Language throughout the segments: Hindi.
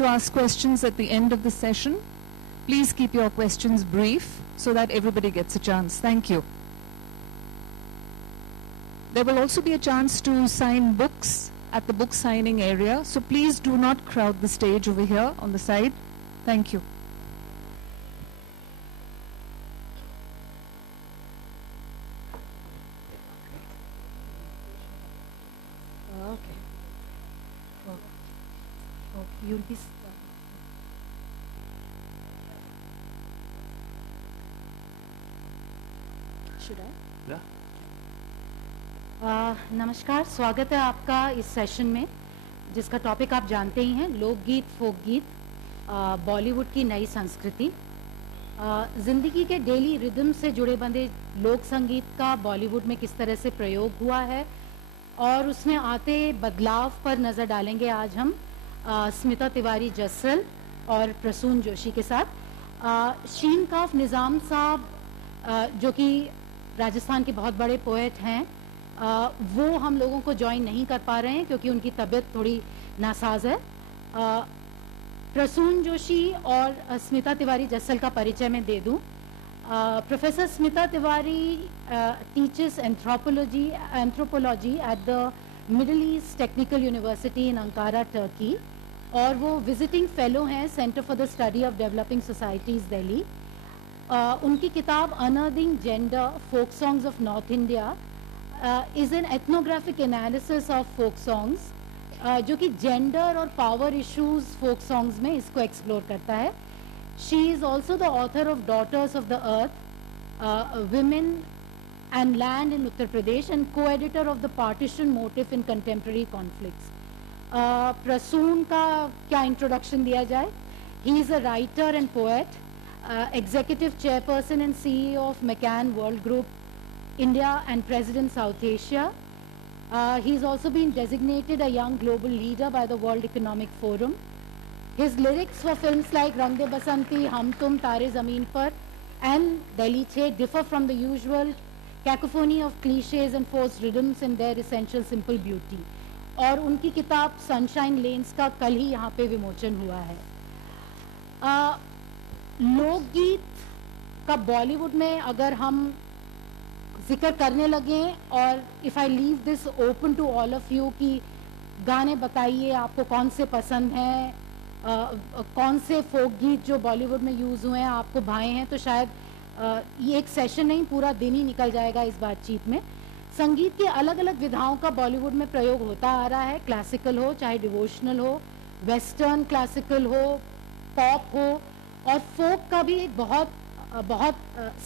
to ask questions at the end of the session. Please keep your questions brief so that everybody gets a chance. Thank you. There will also be a chance to sign books at the book signing area, so please do not crowd the stage over here on the side. Thank you. Okay. You'll be... Should I? Yeah. नमस्कार, स्वागत है आपका इस सेशन में जिसका टॉपिक आप जानते ही हैं, लोकगीत, फोक गीत, बॉलीवुड की नई संस्कृति। ज़िंदगी के डेली रिदम से जुड़े बंधे लोक संगीत का बॉलीवुड में किस तरह से प्रयोग हुआ है और उसमें आते बदलाव पर नज़र डालेंगे आज हम स्मिता तिवारी जस्सल और प्रसून जोशी के साथ। शीन काफ निज़ाम साहब जो कि राजस्थान के बहुत बड़े पोएट हैं, वो हम लोगों को ज्वाइन नहीं कर पा रहे हैं क्योंकि उनकी तबीयत थोड़ी नासाज है। प्रसून जोशी और स्मिता तिवारी जस्सल का परिचय मैं दे दूं। Professor Smita Tiwari teachers anthropology at the Middle East technical university in Ankara, Turkey, और वो विजिटिंग फेलो हैं centre for the study of developing societies, Delhi. उनकी किताब unearthing gender, folk songs of north India is an ethnographic analysis of folk songs, जो कि जेंडर और पावर इश्यूज फोक सॉन्ग्स में इसको एक्सप्लोर करता है। She is also the author of daughters of the earth, women and land in Uttar Pradesh, and co editor of the partition motif in contemporary conflicts. Prasoon का क्या इंट्रोडक्शन दिया जाए? He is a writer and poet, executive chairperson and CEO of McCann World Group India and President South Asia. He's also been designated a young global leader by the World Economic Forum. His lyrics for films like Rang De Basanti, Hum Tum, Tare Zameen Par and Delhi Che differ from the usual cacophony of cliches and forced rhythms in their essential simple beauty. और उनकी किताब सनशाइन लेन्स का कल ही यहाँ पे विमोचन हुआ है। लोकगीत का बॉलीवुड में अगर हम जिक्र करने लगे, और if I leave this open to all of you कि गाने बताइए आपको कौन से पसंद हैं, कौन से फोक गीत जो बॉलीवुड में यूज़ हुए हैं आपको भाए हैं, तो शायद ये एक सेशन नहीं, पूरा दिन ही निकल जाएगा इस बातचीत में। संगीत की अलग अलग विधाओं का बॉलीवुड में प्रयोग होता आ रहा है, क्लासिकल हो चाहे डिवोशनल हो, वेस्टर्न क्लासिकल हो, पॉप हो, और फोक का भी एक बहुत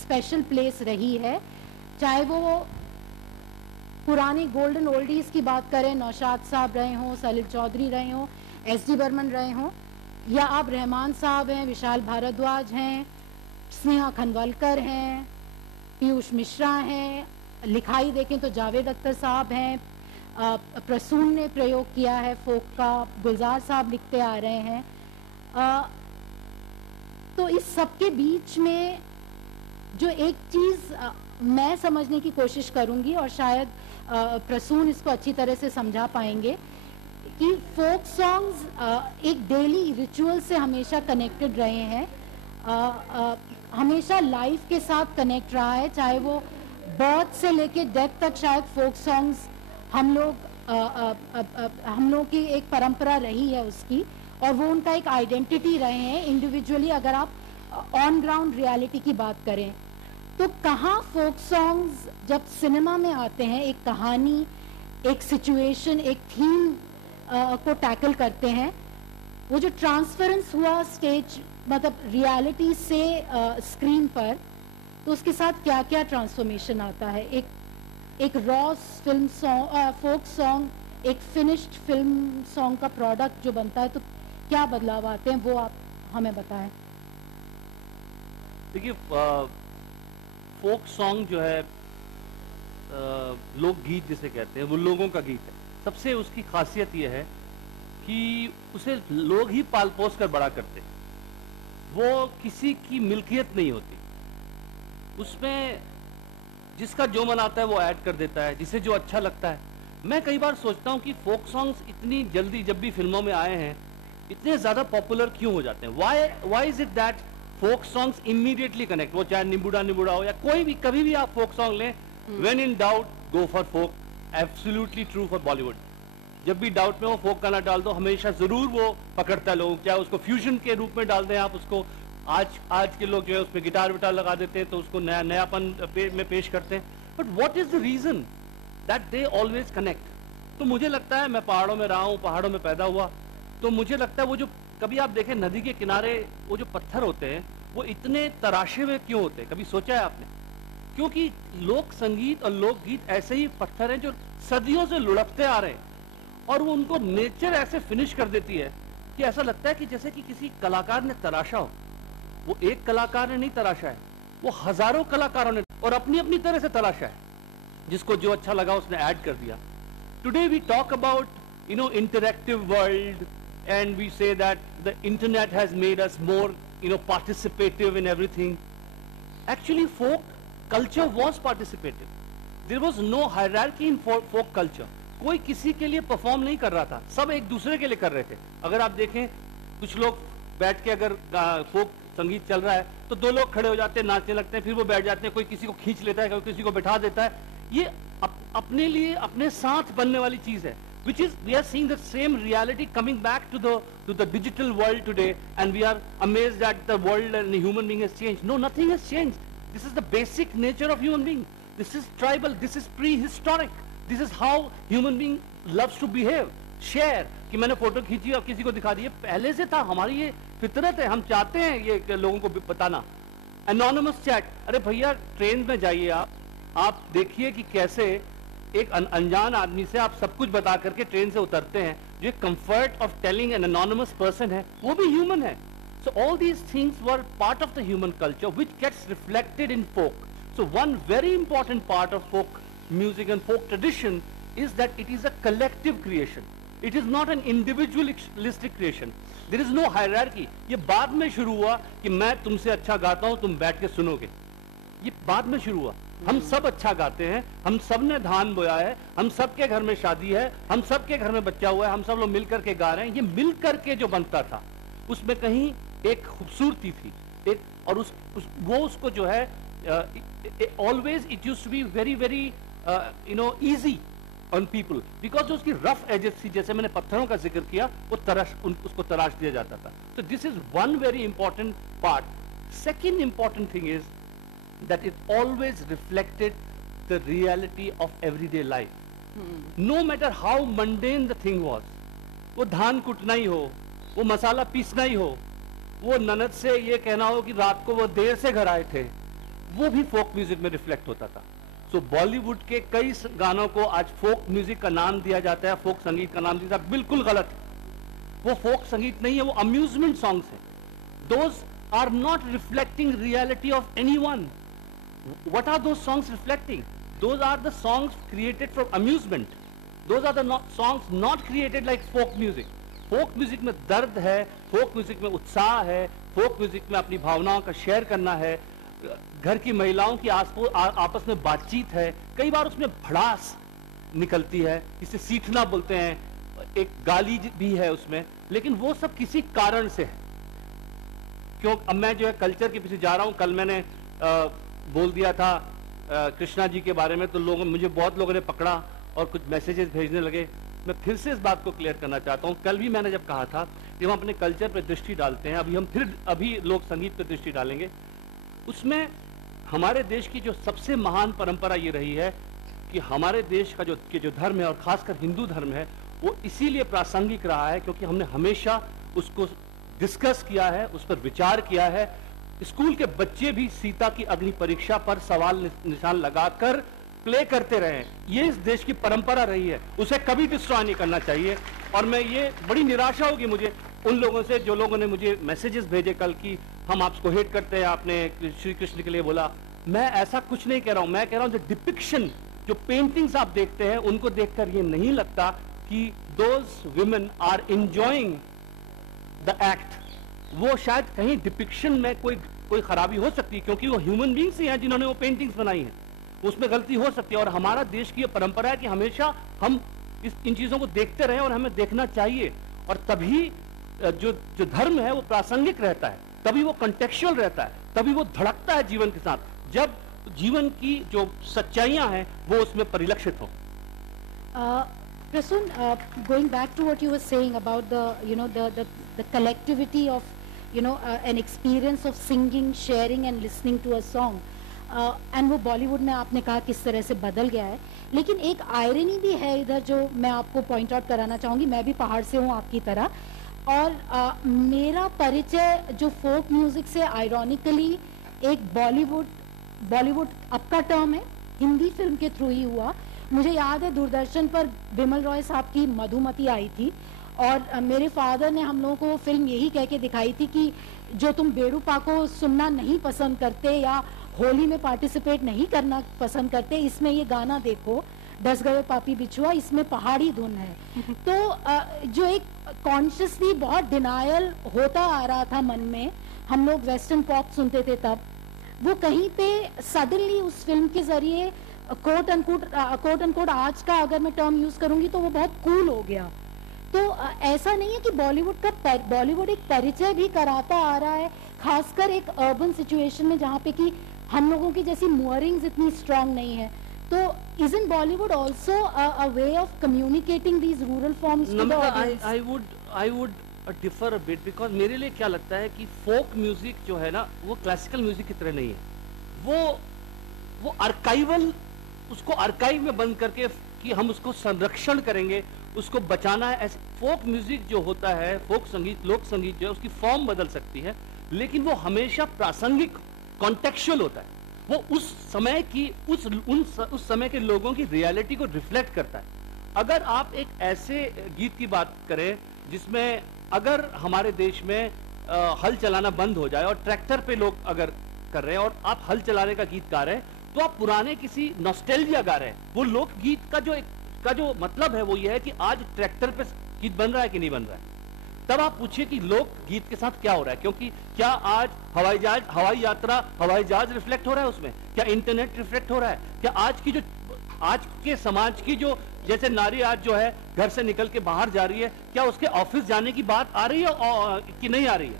स्पेशल प्लेस रही है। चाहे वो पुराने गोल्डन ओल्डीज़ की बात करें, नौशाद साहब रहे हों, सलिल चौधरी रहे हों, एस.डी. बर्मन रहे हों, या आप रहमान साहब हैं, विशाल भारद्वाज हैं, स्नेहा खनवलकर हैं, पीयूष मिश्रा हैं, लिखाई देखें तो जावेद अख्तर साहब हैं, प्रसून ने प्रयोग किया है फोक का, गुलजार साहब लिखते आ रहे हैं। तो इस सब के बीच में जो एक चीज़ मैं समझने की कोशिश करूंगी, और शायद प्रसून इसको अच्छी तरह से समझा पाएंगे, कि फोक सॉन्ग्स एक डेली रिचुअल से हमेशा कनेक्टेड रहे हैं, हमेशा लाइफ के साथ कनेक्ट रहा है। चाहे वो बर्थ से लेके डेथ तक शायद फोक सॉन्ग्स हम लोग की एक परंपरा रही है उसकी, और वो उनका एक आइडेंटिटी रहे हैं इंडिविजुअली। अगर आप ऑन ग्राउंड रियलिटी की बात करें तो कहाँ फोक सॉन्ग्स जब सिनेमा में आते हैं, एक कहानी, एक सिचुएशन, एक थीम को टैकल करते हैं, वो जो ट्रांसफरेंस हुआ स्टेज मतलब रियलिटी से स्क्रीन पर, तो उसके साथ क्या क्या ट्रांसफॉर्मेशन आता है। एक raw film song, folk song, एक फिनिश्ड फिल्म सॉन्ग का प्रोडक्ट जो बनता है, तो क्या बदलाव आते हैं, वो आप हमें बताएं। देखिए, फोक सॉन्ग जो है, लोकगीत जिसे कहते हैं, वो लोगों का गीत है। सबसे उसकी खासियत यह है कि उसे लोग ही पाल पोस कर बड़ा करते हैं, वो किसी की मिल्कियत नहीं होती। उसमें जिसका जो मन आता है वो ऐड कर देता है, जिसे जो अच्छा लगता है। मैं कई बार सोचता हूँ कि फोक सॉन्ग्स इतनी जल्दी जब भी फिल्मों में आए हैं, इतने ज्यादा पॉपुलर क्यों हो जाते हैं? Why is it that folk songs immediately connect, वो चाहे निबुड़ा निबुड़ा हो या कोई भी, कभी भी आप फोक सॉन्ग लें, when in doubt go for folk, absolutely true for Bollywood. जब भी डाउट में वो फोक गाना डाल दो, हमेशा जरूर वो पकड़ता है लोगों, चाहे उसको फ्यूजन के रूप में डाल दें आप उसको, आज के लोग जो है उसमें गिटार विटार लगा देते हैं तो उसको नयापन में पेश करते हैं, but what is the reason that they always connect? तो मुझे लगता है, मैं पहाड़ों में रहा हूँ, पहाड़ों में पैदा हुआ, तो मुझे लगता है वो जो कभी आप देखें नदी के किनारे वो जो पत्थर होते हैं वो इतने तराशे हुए क्यों होते हैं? कभी सोचा है आपने? क्योंकि लोक संगीत और लोकगीत ऐसे ही पत्थर हैं जो सदियों से लुढ़कते आ रहे हैं, और वो उनको नेचर ऐसे फिनिश कर देती है कि ऐसा लगता है कि जैसे कि किसी कलाकार ने तराशा हो। वो एक कलाकार ने नहीं तराशा है, वो हजारों कलाकारों ने और अपनी अपनी तरह से तराशा है, जिसको जो अच्छा लगा उसने ऐड कर दिया। Today we talk about interactive world, and we say that the internet has made us more participative in everything. Actually folk culture was participative. There was no hierarchy in folk culture. कोई किसी के लिए परफॉर्म नहीं कर रहा था, सब एक दूसरे के लिए कर रहे थे। अगर आप देखें, कुछ लोग बैठ के अगर फोक संगीत चल रहा है तो दो लोग खड़े हो जाते हैं, नाचने लगते हैं, फिर वो बैठ जाते हैं, कोई किसी को खींच लेता है, कोई किसी को बैठा देता है। ये अपने लिए अपने साथ बनने वाली चीज है, which is we are seeing the same reality coming back to the digital world today, and we are amazed that the world and the human being has changed. No, nothing has changed. This is the basic nature of human being. This is tribal, this is prehistoric. This is how human being loves to behave. Share कि मैंने फोटो खींची और किसी को दिखा दी, पहले से था, हमारी ये फितरत है, हम चाहते हैं ये लोगों को बताना। एनोनिमस चैट, अरे भैया ट्रेन में जाइए आप देखिए कि कैसे एक अनजान आदमी से आप सब कुछ बता करके ट्रेन से उतरते हैं। जो comfort of telling an anonymous person है, वो भी ह्यूमन है। So all these things were part of the human culture which gets reflected in folk. So one very important part of folk music and folk tradition is that it is a collective creation, it is not an individualistic creation, there is no hierarchy. ये बाद में शुरू हुआ कि मैं तुमसे अच्छा गाता हूं, तुम बैठ के सुनोगे, ये बाद में शुरू हुआ। हम सब अच्छा गाते हैं, हम सब ने धान बोया है, हम सब के घर में शादी है, हम सब के घर में बच्चा हुआ है, हम सब लोग मिल करके गा रहे हैं। ये मिल करके जो बनता था उसमें कहीं एक खूबसूरती थी, एक और वो उसको जो है always it used to be very very easy on people, because जो उसकी रफ एजेस थी, जैसे मैंने पत्थरों का जिक्र किया, वो उसको तराश दिया जाता था। तो this is one very important part. Second important thing is that it always reflected the reality of everyday life. No matter how mundane the thing was, वो धान कुटना ही हो, वो मसाला पीसना ही हो, वो ननद से ये कहना हो कि रात को वो देर से घर आए थे, वो भी फोक म्यूजिक में रिफ्लेक्ट होता था। सो बॉलीवुड के कई गानों को आज फोक म्यूजिक का नाम दिया जाता है, फोक संगीत का नाम दिया जाता है, बिल्कुल गलत है। वो फोक संगीत नहीं है, वो अम्यूजमेंट सॉन्ग्स हैं। Those are not reflecting reality of anyone. What are those songs reflecting? Those are the songs created from amusement. Those are the songs not created like folk music. Folk music में दर्द है, folk music में उत्साह है, folk music में अपनी भावनाओं का शेयर करना है, घर की महिलाओं की आपस में बातचीत है, कई बार उसमें भड़ास निकलती है, इसे सीखना बोलते हैं, एक गाली भी है उसमें, लेकिन वो सब किसी कारण से है। क्यों? अब मैं जो है कल्चर के पीछे जा रहा हूँ। कल मैंने बोल दिया था कृष्णा जी के बारे में, तो मुझे बहुत लोगों ने पकड़ा और कुछ मैसेजेस भेजने लगे। मैं फिर से इस बात को क्लियर करना चाहता हूँ। कल भी मैंने जब कहा था कि हम अपने कल्चर पर दृष्टि डालते हैं, अभी लोक संगीत पर दृष्टि डालेंगे, उसमें हमारे देश की जो सबसे महान परंपरा ये रही है कि हमारे देश का जो धर्म है और खासकर हिंदू धर्म है, वो इसीलिए प्रासंगिक रहा है क्योंकि हमने हमेशा उसको डिस्कस किया है, उस पर विचार किया है। स्कूल के बच्चे भी सीता की अग्नि परीक्षा पर सवाल निशान लगाकर प्ले करते रहे हैं। ये इस देश की परंपरा रही है, उसे कभी डिस्ट्रॉय नहीं करना चाहिए। और मैं ये बड़ी निराशा होगी मुझे उन लोगों से जो लोगों ने मुझे मैसेजेस भेजे कल की हम आपको हेट करते हैं, आपने श्री कृष्ण के लिए बोला। मैं ऐसा कुछ नहीं कह रहा हूं, मैं कह रहा हूं जो डिपिक्शन, जो पेंटिंग्स आप देखते हैं, उनको देखकर ये नहीं लगता कि those women are enjoying the act. वो शायद कहीं डिपिक्शन में कोई खराबी हो सकती है क्योंकि वो ह्यूमन बींग्स ही हैं जिन्होंने वो पेंटिंग्स बनाई हैं, उसमें गलती हो सकती है। और हमारा देश की ये परंपरा है कि हमेशा हम इन चीजों को देखते रहे और हमें देखना चाहिए। और तभी जो जो धर्म है वो प्रासंगिक रहता है, तभी वो कंटेक्चुअल रहता है, तभी वो धड़कता है जीवन के साथ, जब जीवन की जो सच्चाइयां हैं वो उसमें परिलक्षित हो। Prasoon, going back to what you were saying about the collectivity of an experience of singing, sharing and listening to a song, and वो बॉलीवुड में आपने कहा किस तरह से बदल गया है, लेकिन एक आयरनी भी है इधर जो मैं आपको पॉइंट आउट कराना चाहूँगी। मैं भी पहाड़ से हूँ आपकी तरह, और मेरा परिचय जो फोक म्यूजिक से आयरॉनिकली एक बॉलीवुड अब का टर्म है, हिंदी फिल्म के थ्रू ही हुआ। मुझे याद है दूरदर्शन पर बिमल रॉय साहब की मधुमती आई थी, और मेरे फादर ने हम लोगों को वो फिल्म यही कह के दिखाई थी कि जो तुम बेड़ूपा को सुनना नहीं पसंद करते या होली में पार्टिसिपेट नहीं करना पसंद करते, इसमें ये गाना देखो, डस गए पापी बिछुआ, इसमें पहाड़ी धुन है। तो जो एक कॉन्शियसली बहुत डिनायल होता आ रहा था मन में, हम लोग वेस्टर्न पॉप सुनते थे तब, वो कहीं पे सडनली उस फिल्म के जरिए कोट अनकोट आज का अगर मैं टर्म यूज करूंगी तो वो बहुत कूल हो गया। तो ऐसा नहीं है कि बॉलीवुड एक परिचय भी कराता आ रहा है, खासकर एक अर्बन सिचुएशन में जहाँ पे कि हम लोगों की जैसी मोअरिंग्स इतनी स्ट्रांग नहीं है। तो isn't Bollywood also a way of communicating these rural forms to the audience? I would differ a bit, because मेरे लिए क्या लगता है कि फोक म्यूजिक जो है ना वो क्लासिकल म्यूजिक की तरह नहीं है। वो आर्काइवल, उसको आर्काइव में बंद करके कि हम उसको संरक्षण करेंगे, उसको बचाना है। ऐसे फोक म्यूजिक जो होता है, फोक संगीत, लोक संगीत जो है, उसकी फॉर्म बदल सकती है, लेकिन वो हमेशा प्रासंगिक, कॉन्टेक्चुअल होता है। वो उस समय की उस समय के लोगों की रियलिटी को रिफ्लेक्ट करता है। अगर आप एक ऐसे गीत की बात करें जिसमें अगर हमारे देश में हल चलाना बंद हो जाए और ट्रैक्टर पे लोग अगर कर रहे हैं और आप हल चलाने का गीत गा रहे हैं, तो आप पुराने किसी नॉस्टैल्जिया गा रहे हैं। वो लोकगीत का जो मतलब है वो ये है कि आज ट्रैक्टर पे गीत बन रहा है कि नहीं बन रहा है। तब आप पूछिए कि लोक गीत के साथ क्या हो रहा है, क्योंकि क्या आज हवाई जहाज रिफ्लेक्ट हो रहा है उसमें, क्या इंटरनेट रिफ्लेक्ट हो रहा है, क्या आज के समाज की जो जैसे नारी आज जो है घर से निकल के बाहर जा रही है, क्या उसके ऑफिस जाने की बात आ रही है कि नहीं आ रही है।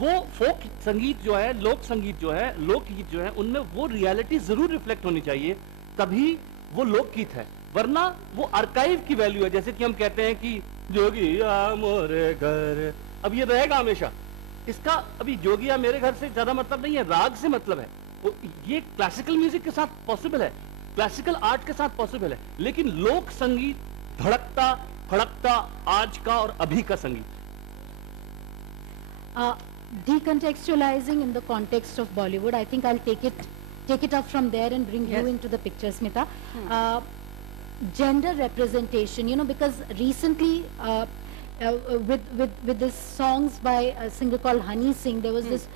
वो फोक संगीत जो है, लोक संगीत जो है, लोकगीत जो है, उनमें वो रियलिटी जरूर रिफ्लेक्ट होनी चाहिए, तभी वो लोकगीत है। वरना वो आर्काइव की वैल्यू है। जैसे कि हम कहते हैं कि जोगिया मोरे घर, अब ये रहेगा हमेशा। इसका अभी जोगिया मेरे घर से ज्यादा मतलब नहीं है, राग से मतलब है। ये क्लासिकल म्यूजिक के साथ पॉसिबल है, क्लासिकल आर्ट के साथ पॉसिबल है, लेकिन लोक संगीत धड़कता फड़कता आज का और अभी का संगीत। Decontextualizing in the context of Bollywood, I think I'll take it up from there and bring you into the picture, Smita. Gender representation, because recently with this songs by a singer called Honey Singh, there was this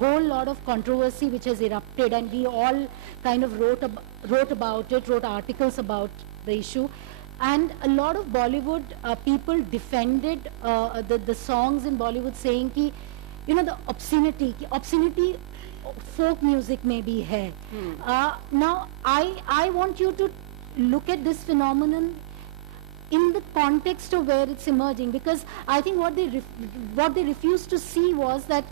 whole lot of controversy which has erupted, and we all kind of wrote about it, wrote articles about the issue, and a lot of Bollywood people defended the songs in Bollywood, saying ki the obscenity folk music में भी है. Now I want you to look at this phenomenon in the context of where it's emerging, because I think what they refused to see was that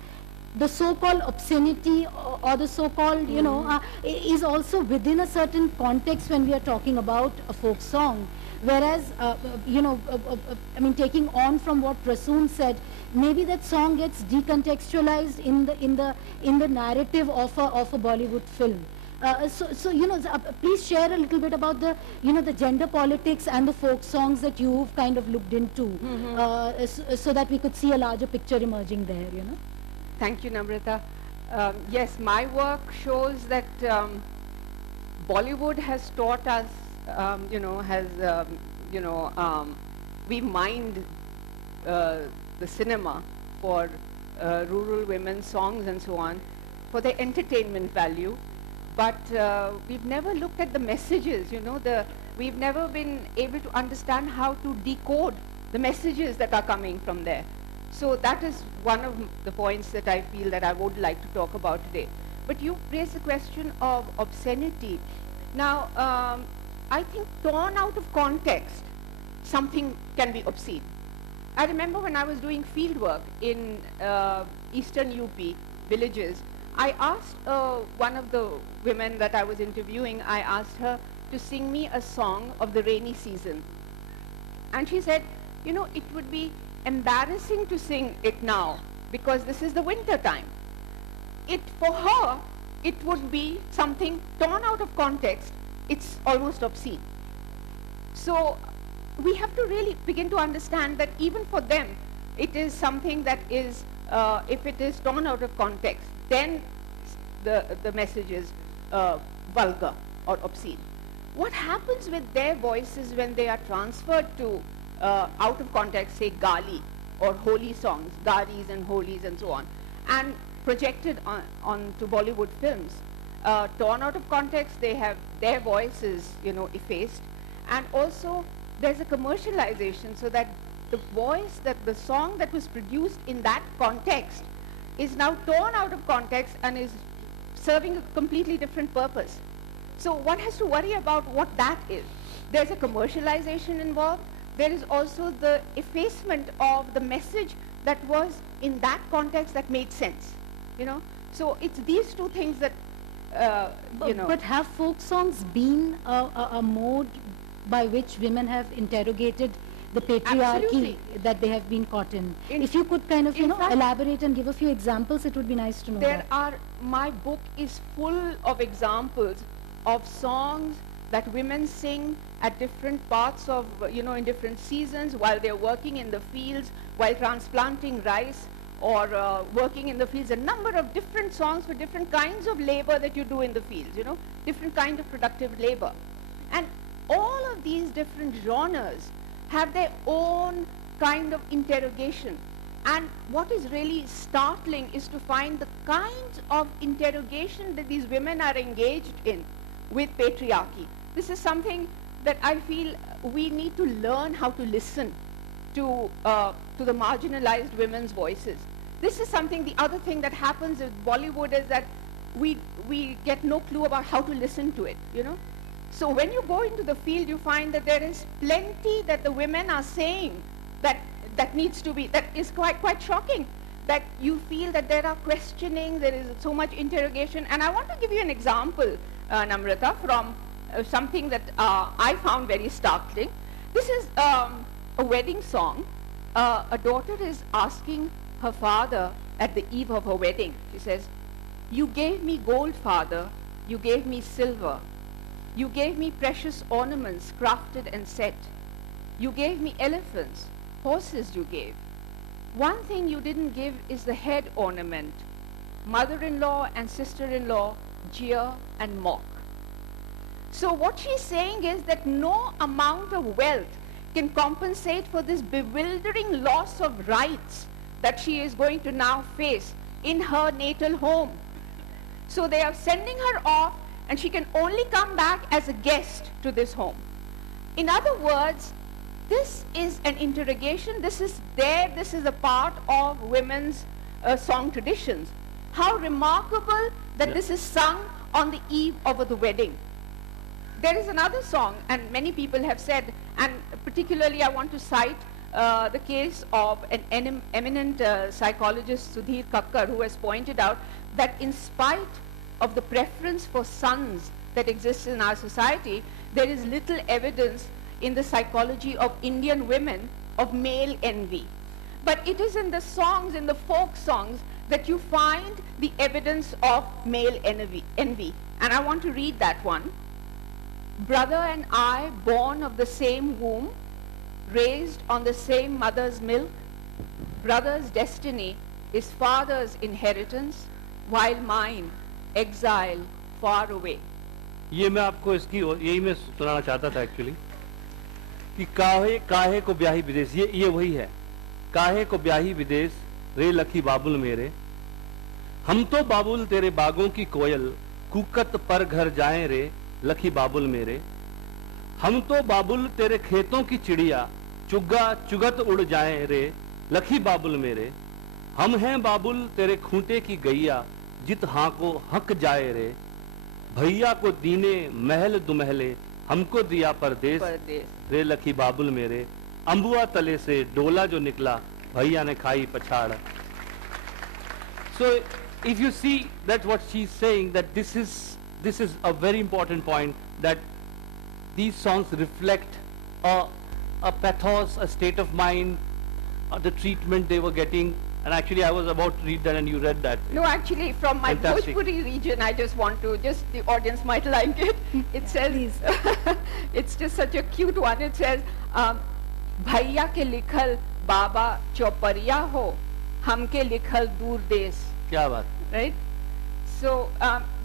the so-called obscenity or the so-called is also within a certain context when we are talking about a folk song. Whereas I mean, taking on from what Prasoon said, maybe that song gets decontextualized in the narrative of a Bollywood film. So please share a little bit about the the gender politics and the folk songs that you've kind of looked into, so that we could see a larger picture emerging there. Thank you, Namrata. Yes, my work shows that Bollywood has taught us, we mined the cinema for rural women's songs and so on for their entertainment value, but we've never looked at the messages, we've never been able to understand how to decode the messages that are coming from there. So that is one of the points that I feel that I would like to talk about today. But you raised the question of obscenity. Now, I think torn out of context, something can be obscene. I remember when I was doing field work in eastern UP villages, I asked one of the women that I was interviewing, I asked her to sing me a song of the rainy season. And she said, you know, it would be embarrassing to sing it now because this is the winter time. For her, it would be something torn out of context. It's almost obscene. So we have to really begin to understand that even for them, it is something that is, if it is torn out of context, then the message is vulgar or obscene. What happens with their voices when they are transferred to out of context, say Gali or holy songs, Garis and holies and so on, and projected onto Bollywood films? Torn out of context, they have their voices, you know, effaced, and also there's a commercialization so that the voice, that the song that was produced in that context is now torn out of context and is serving a completely different purpose. So one has to worry about what that is. There's a commercialization involved. There is also the effacement of the message that was in that context that made sense, you know. So it's these two things that, you know. But have folk songs been a mode by which women have interrogated the patriarchy Absolutely. that they have been caught in? If you could kind of, you know, fact, elaborate and give a few examples, it would be nice to know that. My book is full of examples of songs that women sing at different parts of, you know, in different seasons, while they're working in the fields, while transplanting rice, or working in the fields. A number of different songs for different kinds of labor that you do in the fields, you know, different kind of productive labor. And all of these different genres have their own kind of interrogation. And what is really startling is to find the kinds of interrogation that these women are engaged in with patriarchy. This is something that I feel we need to learn how to listen to the marginalized women's voices. This is something, the other thing that happens with Bollywood is that we get no clue about how to listen to it, you know. So when you go into the field, you find that there is plenty that the women are saying that needs to be, that is quite shocking, that you feel that there are questioning, there is so much interrogation. And I want to give you an example, Namrata, from something that I found very startling. This is a wedding song. A daughter is asking her father at the eve of her wedding. She says, "You gave me gold, father, you gave me silver. You gave me precious ornaments crafted and set. You gave me elephants, horses you gave. One thing you didn't give is the head ornament. Mother-in-law and sister-in-law jeer and mock." So what she's saying is that no amount of wealth can compensate for this bewildering loss of rights that she is going to now face in her natal home. So they are sending her off, and she can only come back as a guest to this home. In other words, this is an interrogation. This is a part of women's song traditions. How remarkable that this is sung on the eve of the wedding. There is another song, and many people have said, and particularly I want to cite the case of an eminent psychologist, Sudhir Kakkar, who has pointed out that in spite of the preference for sons that exists in our society, there is little evidence in the psychology of Indian women of male envy. But it is in the songs, in the folk songs, that you find the evidence of male envy. And I want to read that one. "Brother and I, born of the same womb, raised on the same mother's milk, brother's destiny is father's inheritance, while mine, exile far away." ये मैं आपको इसकी यही मैं सुनाना चाहता था एक्चुअली, कि काहे को ब्याही विदेश, ये वही है। काहे को ब्याही विदेश रे लखी बाबुल मेरे, हम तो बाबुल तेरे बागों की कोयल, कुकत पर घर जाएं रे लखी बाबुल मेरे। हम तो बाबुल तेरे खेतों की चिड़िया, चुग्गा चुगत उड़ जाएं रे लखी बाबुल मेरे। हम हैं बाबुल तेरे खूंटे की गैया, जित हाँ को हक जाए रे। भैया को दीने महल दुमहले, हमको दिया परदेश रे लखी बाबुल मेरे। अंबुआ तले से डोला जो निकला भैया ने खाई पछाड़. So if you see that what she's saying, that this is a very important point, that these songs reflect a pathos, a state of mind, the treatment they were getting. And actually I was about to read that and you read that. No, actually from my Fantastic. Bhojpuri region, I just want to, the audience might like it. It says, it's just such a cute one. It says, भैया के लिखल बाबा चौपरिया हो, हमके लिखल दूर देश. क्या बात. Right? So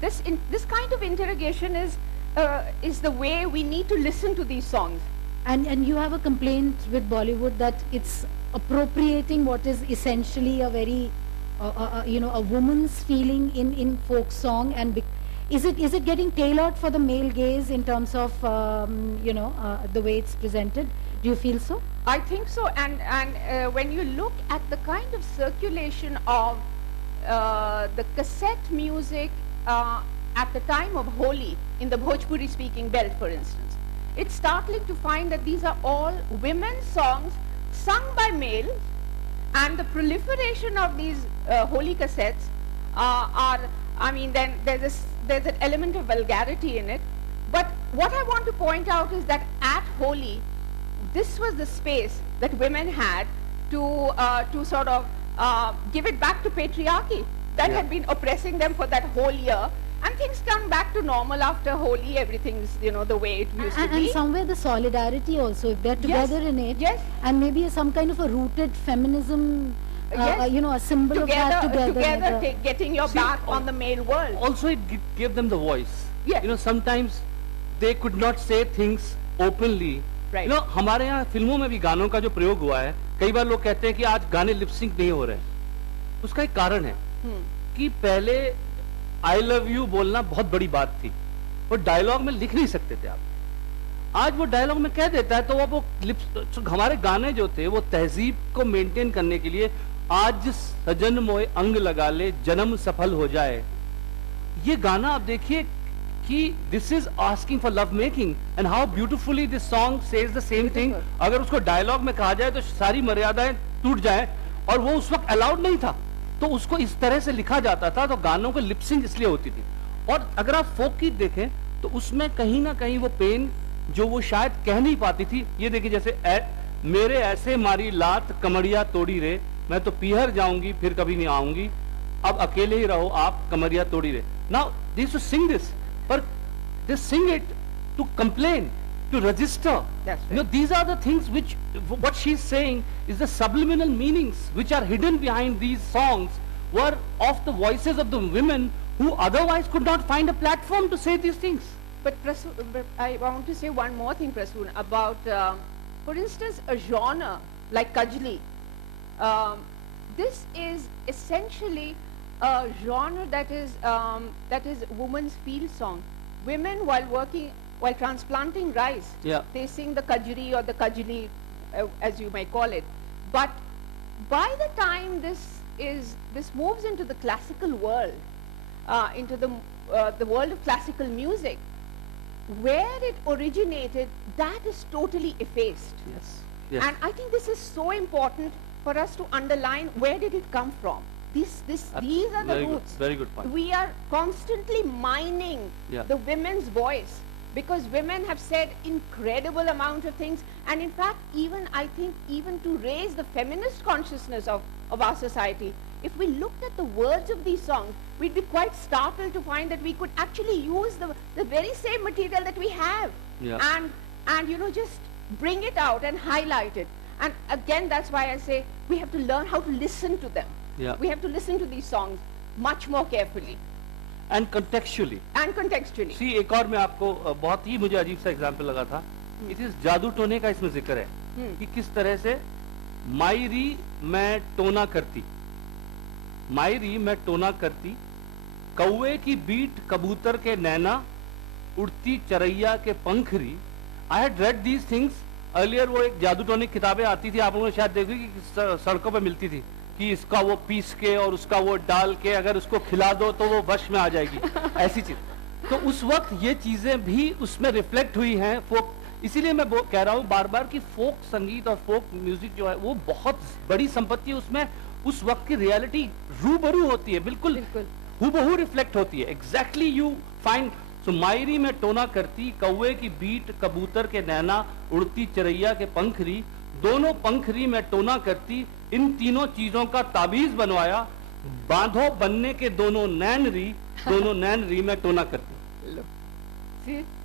this kind of interrogation is the way we need to listen to these songs. And you have a complaint with Bollywood that it's appropriating what is essentially a very a woman's feeling in folk song, and is it getting tailored for the male gaze in terms of the way it's presented? Do you feel so? I think so, and when you look at the kind of circulation of the cassette music at the time of Holi in the Bhojpuri speaking belt, for instance, it's startling to find that these are all women's songs sung by males, and the proliferation of these Holi cassettes then there's an element of vulgarity in it. But what I want to point out is that at Holi, this was the space that women had to sort of give it back to patriarchy that had been oppressing them for that whole year. And things come back to normal after Holi. Everything's, the way it used to be. And somewhere the solidarity also, if they're together in it. Yes. And maybe some kind of a rooted feminism, a symbol of that together. Getting your back on the male world. Also it gave them the voice. Yes. Sometimes they could not say things openly. Right. हमारे यहाँ फिल्मों में भी गानों का जो प्रयोग हुआ है, कई बार लोग कहते हैं कि आज गाने लिपसिंक नहीं हो रहे. उसका एक कारण है कि पहले आई लव यू बोलना बहुत बड़ी बात थी, वो डायलॉग में लिख नहीं सकते थे आप. आज वो डायलॉग में कह देता है, तो वो लिप्स, हमारे गाने जो थे वो तहजीब को मेंटेन करने के लिए, आज सजन मोए अंग लगा ले जन्म सफल हो जाए, ये गाना आप देखिए कि this is asking for love making, and how beautifully this song says the same thing. अगर उसको डायलॉग में कहा जाए तो सारी मर्यादाएं टूट जाए, और वो उस वक्त अलाउड नहीं था, तो उसको इस तरह से लिखा जाता था, तो गानों को लिपसिंग इसलिए होती थी. और अगर आप फोक गीत देखें तो उसमें कहीं ना कहीं वो पेन जो वो शायद कह नहीं पाती थी, ये देखिए जैसे मेरे ऐसे मारी लात कमरिया तोड़ी रे, मैं तो पीहर जाऊंगी फिर कभी नहीं आऊंगी, अब अकेले ही रहो आप कमरिया तोड़ी रे. Now this to sing this, but they sing it to complain, to register. That's right. These are the things which, what she's saying is the subliminal meanings which are hidden behind these songs were of the voices of the women who otherwise could not find a platform to say these things. But I want to say one more thing, Prasoon, about, for instance, a genre like Kajli. This is essentially a genre that is women's field song. Women, while transplanting rice, they sing the kajri or the kajli, as you may call it. But by the time this moves into the classical world, into the world of classical music, where it originated, that is totally effaced. Yes. Yes. And I think this is so important for us to underline, where did it come from? These are the roots. Very good point. We are constantly mining the women's voice, because women have said incredible amount of things, and in fact I think even to raise the feminist consciousness of our society, if we looked at the words of these songs, we'd be quite startled to find that we could actually use the very same material that we have, and just bring it out and highlight it. And again, that's why I say we have to learn how to listen to them. We have to listen to these songs much more carefully. And contextually. See, एक और मैं आपको बहुत ही मुझे अजीब सा एग्जाम्पल लगा था. It is जादू टोने का इसमें जिक्र है कि किस तरह से मायरी मैं टोना करती, कौवे की बीट कबूतर के नैना, उड़ती चरैया के पंखरी. I had read these things earlier. वो एक जादू टोने की किताबें आती थी, आप लोगों ने शायद देखी कि सड़कों पे मिलती थी, कि इसका वो पीस के और उसका वो डाल के अगर उसको खिला दो तो वो वश में आ जाएगी, ऐसी चीज. तो उस वक्त ये चीजें भी उसमें रिफ्लेक्ट हुई हैं. फोक इसीलिए मैं कह रहा हूँ बार बार कि फोक संगीत और फोक म्यूजिक जो है वो बहुत बड़ी संपत्ति है। उसमें उस वक्त की रियलिटी रूबरू होती है, बिल्कुल हूबहू रिफ्लेक्ट होती है। Exactly you find. सो मायरी में टोना करती, कौवे की बीट, कबूतर के नैना, उड़ती चरैया के पंखरी, दोनों पंखरी में टोना करती, इन तीनों चीजों का ताबीज बनवाया, बांधो बनने के दोनों नैन री में टोना करती।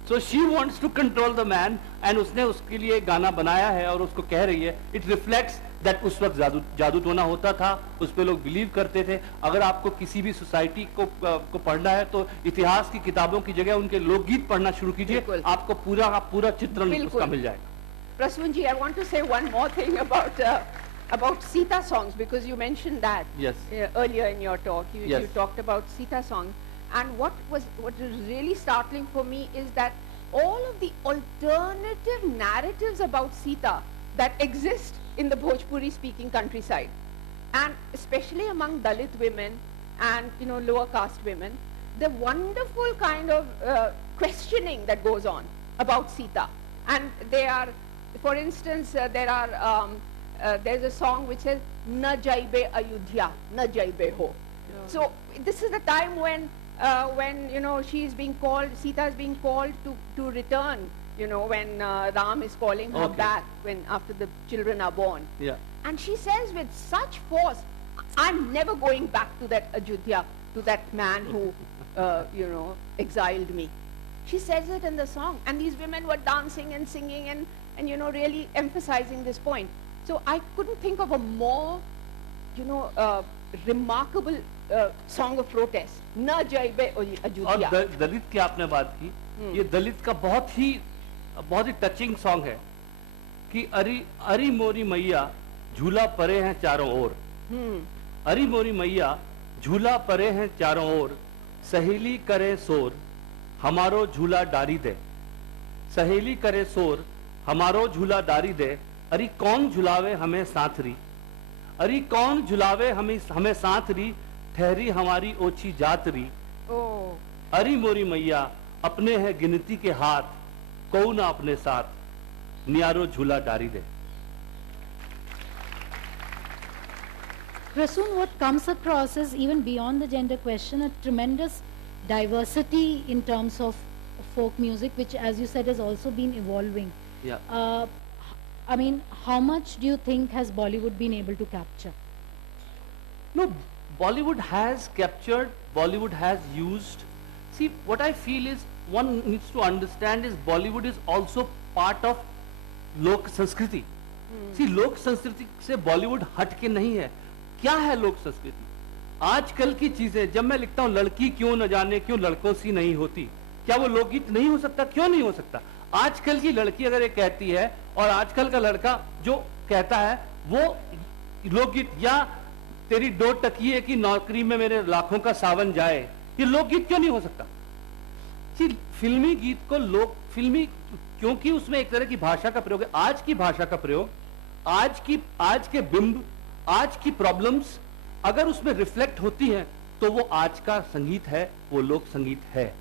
So she wants to control the man, and उसने उसके लिए गाना बनाया है और उसको कह रही है, इट रिफ्लेक्ट्स दैट उस वक्त जादू टोना होता था, उस पे लोग बिलीव करते थे। अगर आपको किसी भी सोसाइटी को पढ़ना है तो इतिहास की किताबों की जगह उनके लोकगीत पढ़ना शुरू कीजिए, आपको पूरा चित्रण उसका मिल जाएगा। Praswan ji, I want to say one more thing about Sita songs, because you mentioned that earlier in your talk. You talked about Sita songs, and what is really startling for me is that all of the alternative narratives about Sita that exist in the Bhojpuri speaking countryside, and especially among Dalit women and lower caste women, the wonderful kind of questioning that goes on about Sita. And they are, for instance, there's a song which says na jaibe Ayodhya, na jaibe ho. So this is the time when she is being called, Sita is being called to return, when Ram is calling her back after the children are born. Yeah. And she says with such force, I'm never going back to that Ayodhya, to that man who exiled me. She says it in the song, and these women were dancing and singing and really emphasizing this point. So I couldn't think of a more remarkable song of protest. Na jaibe Ayodhya. और दलित की आपने बात की, ये दलित का बहुत ही टचिंग सॉन्ग है कि अरी मोरी मैया झूला परे हैं चारों ओर, अरी मोरी मैया झूला परे हैं चारों ओर, सहेली करे शोर हमारो झूला डारी दे, सहेली करे शोर हमारो झूला डारी दे, अरे कौन झुलावे हमें साथ री, अरे कौन झुलावे हमें साथ री, ठहरी हमारी ओछी जात री, अरे मोरी मैया अपने है गिनती के हाथ, कौ ना अपने साथ, नियारो झूला डारी दे। Prasoon, what comes across is, even beyond the gender question, a tremendous diversity in terms of folk music, which, as you said, has also been evolving. Yeah. I mean, how much do you think has Bollywood been able to capture? No, Bollywood has captured, Bollywood has used. See, what I feel is, one needs to understand is Bollywood is also part of Lok Sanskriti. See, Lok Sanskriti से Bollywood हट के नहीं है। क्या है लोक संस्कृति? आजकल की चीजें, जब मैं लिखता हूँ लड़की क्यों न जाने क्यों लड़कों सी नहीं होती, क्या वो लोकगीत नहीं हो सकता? क्यों नहीं हो सकता? आजकल की लड़की अगर ये कहती है और आजकल का लड़का जो कहता है वो लोकगीत, या तेरी दो टकिए की नौकरी में मेरे लाखों का सावन जाए, ये लोकगीत क्यों नहीं हो सकता? फिल्मी गीत को फिल्मी, क्योंकि उसमें एक तरह की भाषा का प्रयोग है, आज की भाषा का प्रयोग, आज के बिंब, आज की प्रॉब्लम्स अगर उसमें रिफ्लेक्ट होती हैं तो वो आज का संगीत है, वो लोक संगीत है।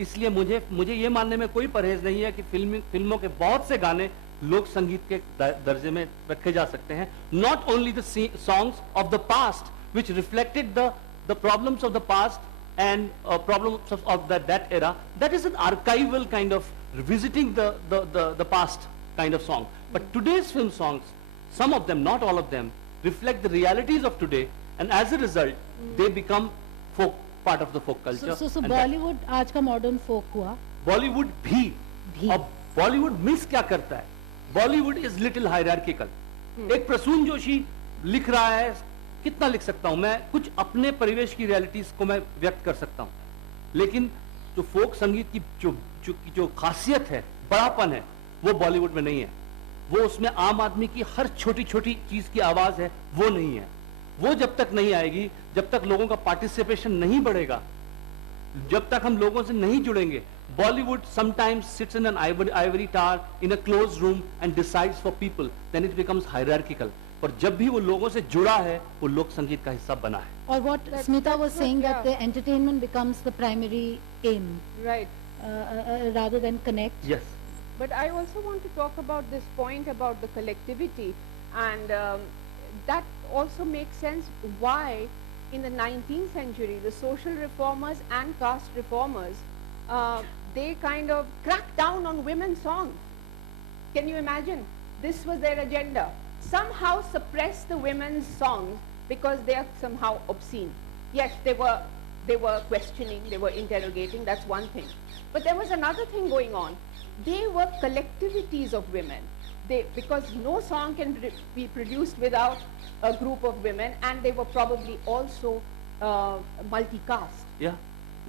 इसलिए मुझे ये मानने में कोई परहेज नहीं है कि फिल्मों के बहुत से गाने लोक संगीत के दर्जे में रखे जा सकते हैं। Not only the songs of the past which reflected the problems of the past and problems of that era, that is an archival kind of revisiting the past kind of song. But today's film songs, some of them, not all of them, reflect the realities of today, and as a result they become part of the folk culture. So Bollywood आज का modern folk हुआ, Bollywood भी। अब Bollywood मिस क्या करता है? Bollywood is little hierarchical. एक प्रसून जोशी लिख रहा है, कितना लिख सकता हूं मैं, कुछ अपने परिवेश की रियलिटीज को मैं व्यक्त कर सकता हूं, लेकिन जो फोक संगीत की जो खासियत है, बड़ापन है, वो बॉलीवुड में नहीं है। वो उसमें आम आदमी की हर छोटी छोटी चीज की आवाज है, वो नहीं है। वो जब तक नहीं आएगी, जब तक लोगों का पार्टिसिपेशन नहीं बढ़ेगा, जब तक हम लोगों से नहीं जुड़ेंगे। Bollywood sometimes sits in an ivory tower in a close room and decides for people, then it becomes hierarchical. और जब भी वो लोगों से जुड़ा है, वो लोक संगीत का हिस्सा बना है। और what Smita was saying, that the entertainment becomes the primary aim, right, rather than connect. Yes. But I also want to talk about this point about the collectivity, and that also makes sense why in the 19th century the social reformers and caste reformers, they kind of cracked down on women's songs. Can you imagine? This was their agenda. Somehow suppress the women's songs because they are somehow obscene. Yes, they were questioning, they were interrogating, that's one thing. But there was another thing going on. They were collectivities of women. Because no song can be produced without a group of women, and they were probably also multicast. Yeah.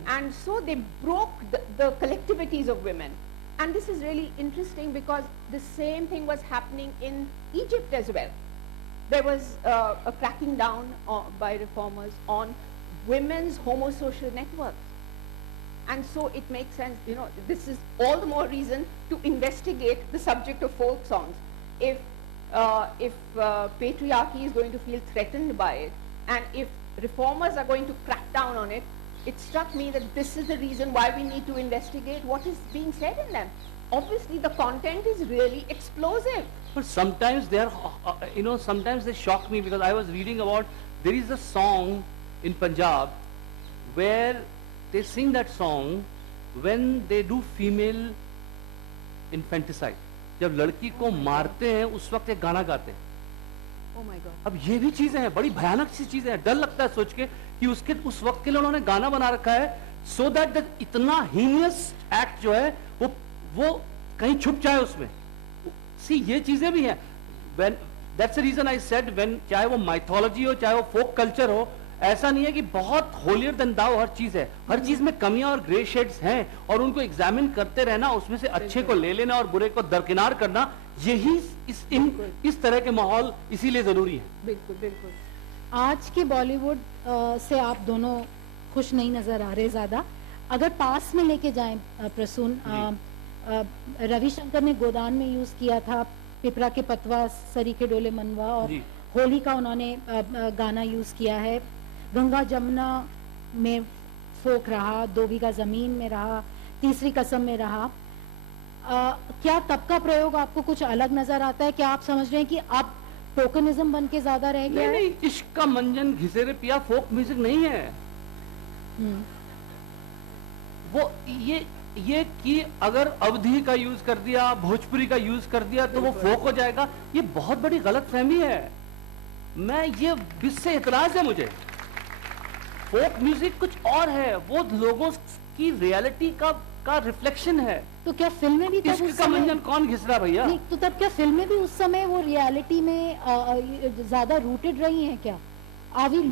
And so they broke the collectivities of women. And this is really interesting because the same thing was happening in Egypt as well. There was a cracking down by reformers on women's homosocial networks. And so it makes sense, you know, this is all the more reason to investigate the subject of folk songs. If patriarchy is going to feel threatened by it, and if reformers are going to crack down on it, it struck me that this is the reason why we need to investigate what is being said in them. Obviously, the content is really explosive. But sometimes they are, sometimes they shock me, because I was reading about, there is a song in Punjab where they sing that song when they do female infanticide. जब लड़की को मारते हैं उस वक्त एक गाना गाते हैं. Oh my God. अब ये भी चीजें हैं, बड़ी भयानक सी चीजें हैं. डर लगता है सोच के कि उसके उस वक्त के लिए उन्होंने गाना बना रखा है so that इतना हीनियस एक्ट जो है वो कहीं छुप जाए उसमें. सी ये चीजें भी हैं. That's the reason I said when चाहे वो माइथोलॉजी हो चाहे वो फोक कल्चर हो, ऐसा नहीं है कि बहुत होलियर देन दाउ हर चीज है. हर चीज में कमियां और ग्रे शेड्स हैं, और उनको एग्जामिन करते रहना, उसमें से अच्छे को ले लेना और बुरे को दरकिनार करना, यही इस तरह के माहौल इसीलिए जरूरी है. बिल्कुल बिल्कुल. आज के बॉलीवुड से आप दोनों खुश नहीं नजर आ रहे ज्यादा. अगर पास में लेके जाएं प्रसून, रविशंकर ने गोदान में यूज किया था पिपरा के पतवा सरी के डोले मनवा, और होली का उन्होंने गाना यूज किया है. गंगा जमुना में फोक रहा, दो बीघा जमीन में रहा, तीसरी कसम में रहा. क्या तब का प्रयोग आपको कुछ अलग नजर आता है? क्या आप समझ रहे हैं कि अब टोकनिज्म बन के ज्यादा रह गया है? नहीं, इश्क का मंजन घिसेरे पिया फोक म्यूजिक नहीं है. वो ये कि अगर अवधी का यूज कर दिया, भोजपुरी का यूज कर दिया तो वो फोक हो जाएगा, ये बहुत बड़ी गलत फहमी है. मैं ये इससे इतराज है मुझे. फोक म्यूजिक कुछ और है, वो लोगों की रियलिटी का रिफ्लेक्शन है. तो क्या फिल्में भी तब इसका मंजन कौन घिस रहा भैया? नहीं, तो तब क्या फिल्में भी उस समय वो रियलिटी में ज्यादा रूटेड रही हैं क्या?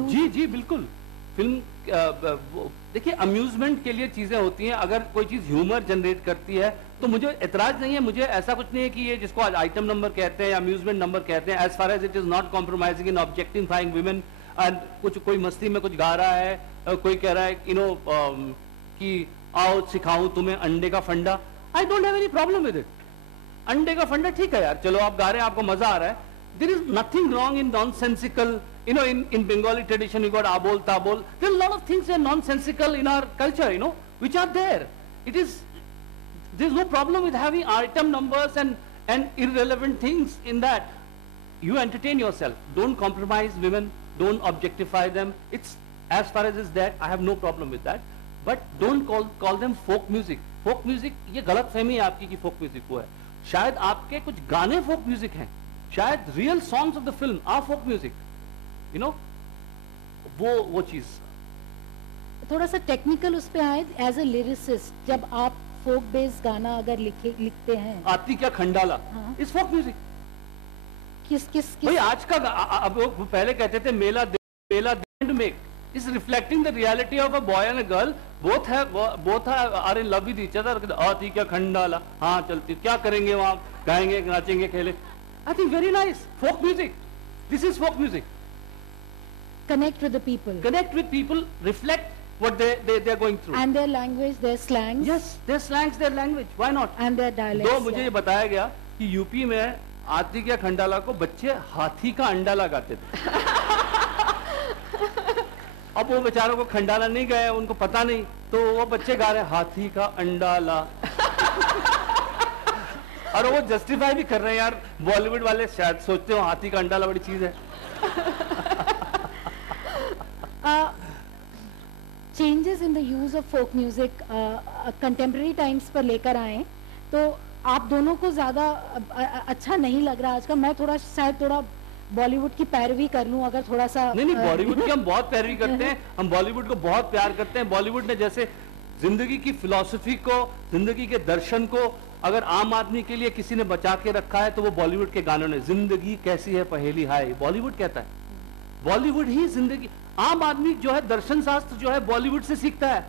जी जी बिल्कुल. फिल्म देखिए, अम्यूजमेंट के लिए चीजें होती हैं. अगर कोई चीज ह्यूमर जनरेट करती है तो मुझे एतराज नहीं है. मुझे ऐसा कुछ नहीं है कि ये जिसको आज आइटम नंबर कहते हैं या अम्यूजमेंट नंबर कहते हैं, as far as it is not compromising in objectifying women. And कोई मस्ती में कुछ गा रहा है, कोई कह रहा है कि आओ सिखाऊं तुम्हें अंडे का फंडा. I don't have any problem with it. अंडे का फंडा ठीक है यार, चलो आप गा रहे हैं, आपको मजा आ रहा है. There is nothing wrong in nonsensical, in Bengali tradition we got abol, tabol. There are a lot of things that are nonsensical in our culture, which are there. There's no problem with having item numbers and irrelevant things in that. You entertain yourself. Don't compromise women. Don't objectify them. It's as far as is that, I have no problem with that. But don't call them folk music. Folk music, ये गलत फहमी है आपकी कि folk music वो है. शायद आपके कुछ गाने folk music हैं. शायद real songs of the film are folk music. वो चीज थोड़ा सा टेक्निकल उस पे आए. एज ए लिरिसिस्ट, जब आप फोक बेस्ड गाना अगर लिखते हैं, आती क्या खंडाला इस फोक म्यूजिक. किस भाई आज का अब वो पहले कहते थे मेला make is reflecting the reality of a boy and a girl. both are in love with each other. आती क्या खंडाला, हाँ चलती, क्या करेंगे वहाँ, गाएंगे नाचेंगे खेले. I think very nice. Folk music. This is folk music. Connect with the people. Connect with people, reflect what they are going through. And their language, their slangs. Yes, their slangs, their language. Why not? And their dialects. तो मुझे ये बताया गया कि यूपी में आती क्या खंडाला को बच्चे हाथी का अंडा लगाते थे. अब वो बेचारों को खंडाला नहीं गए, उनको पता नहीं, तो वो बच्चे गा रहे हाथी का अंडाला. और वो जस्टिफाई भी कर रहे हैं यार, बॉलीवुड वाले शायद सोचते हो हाथी का अंडा बड़ी चीज है। Changes in the use of folk music contemporary times पर लेकर आए, तो आप दोनों को ज्यादा अच्छा नहीं लग रहा आज का? मैं थोड़ा शायद थोड़ा बॉलीवुड की पैरवी कर लूं अगर थोड़ा सा। नहीं बॉलीवुड की हम बहुत पैरवी करते हैं, हम बॉलीवुड को बहुत प्यार करते हैं। बॉलीवुड ने जैसे जिंदगी की फिलॉसफी को, जिंदगी के दर्शन को अगर आम आदमी के लिए किसी ने बचा के रखा है तो वो बॉलीवुड के गानों ने। जिंदगी कैसी है पहेली हाय, बॉलीवुड कहता है। बॉलीवुड ही जिंदगी, आम आदमी जो है दर्शन शास्त्र जो है बॉलीवुड से सीखता है।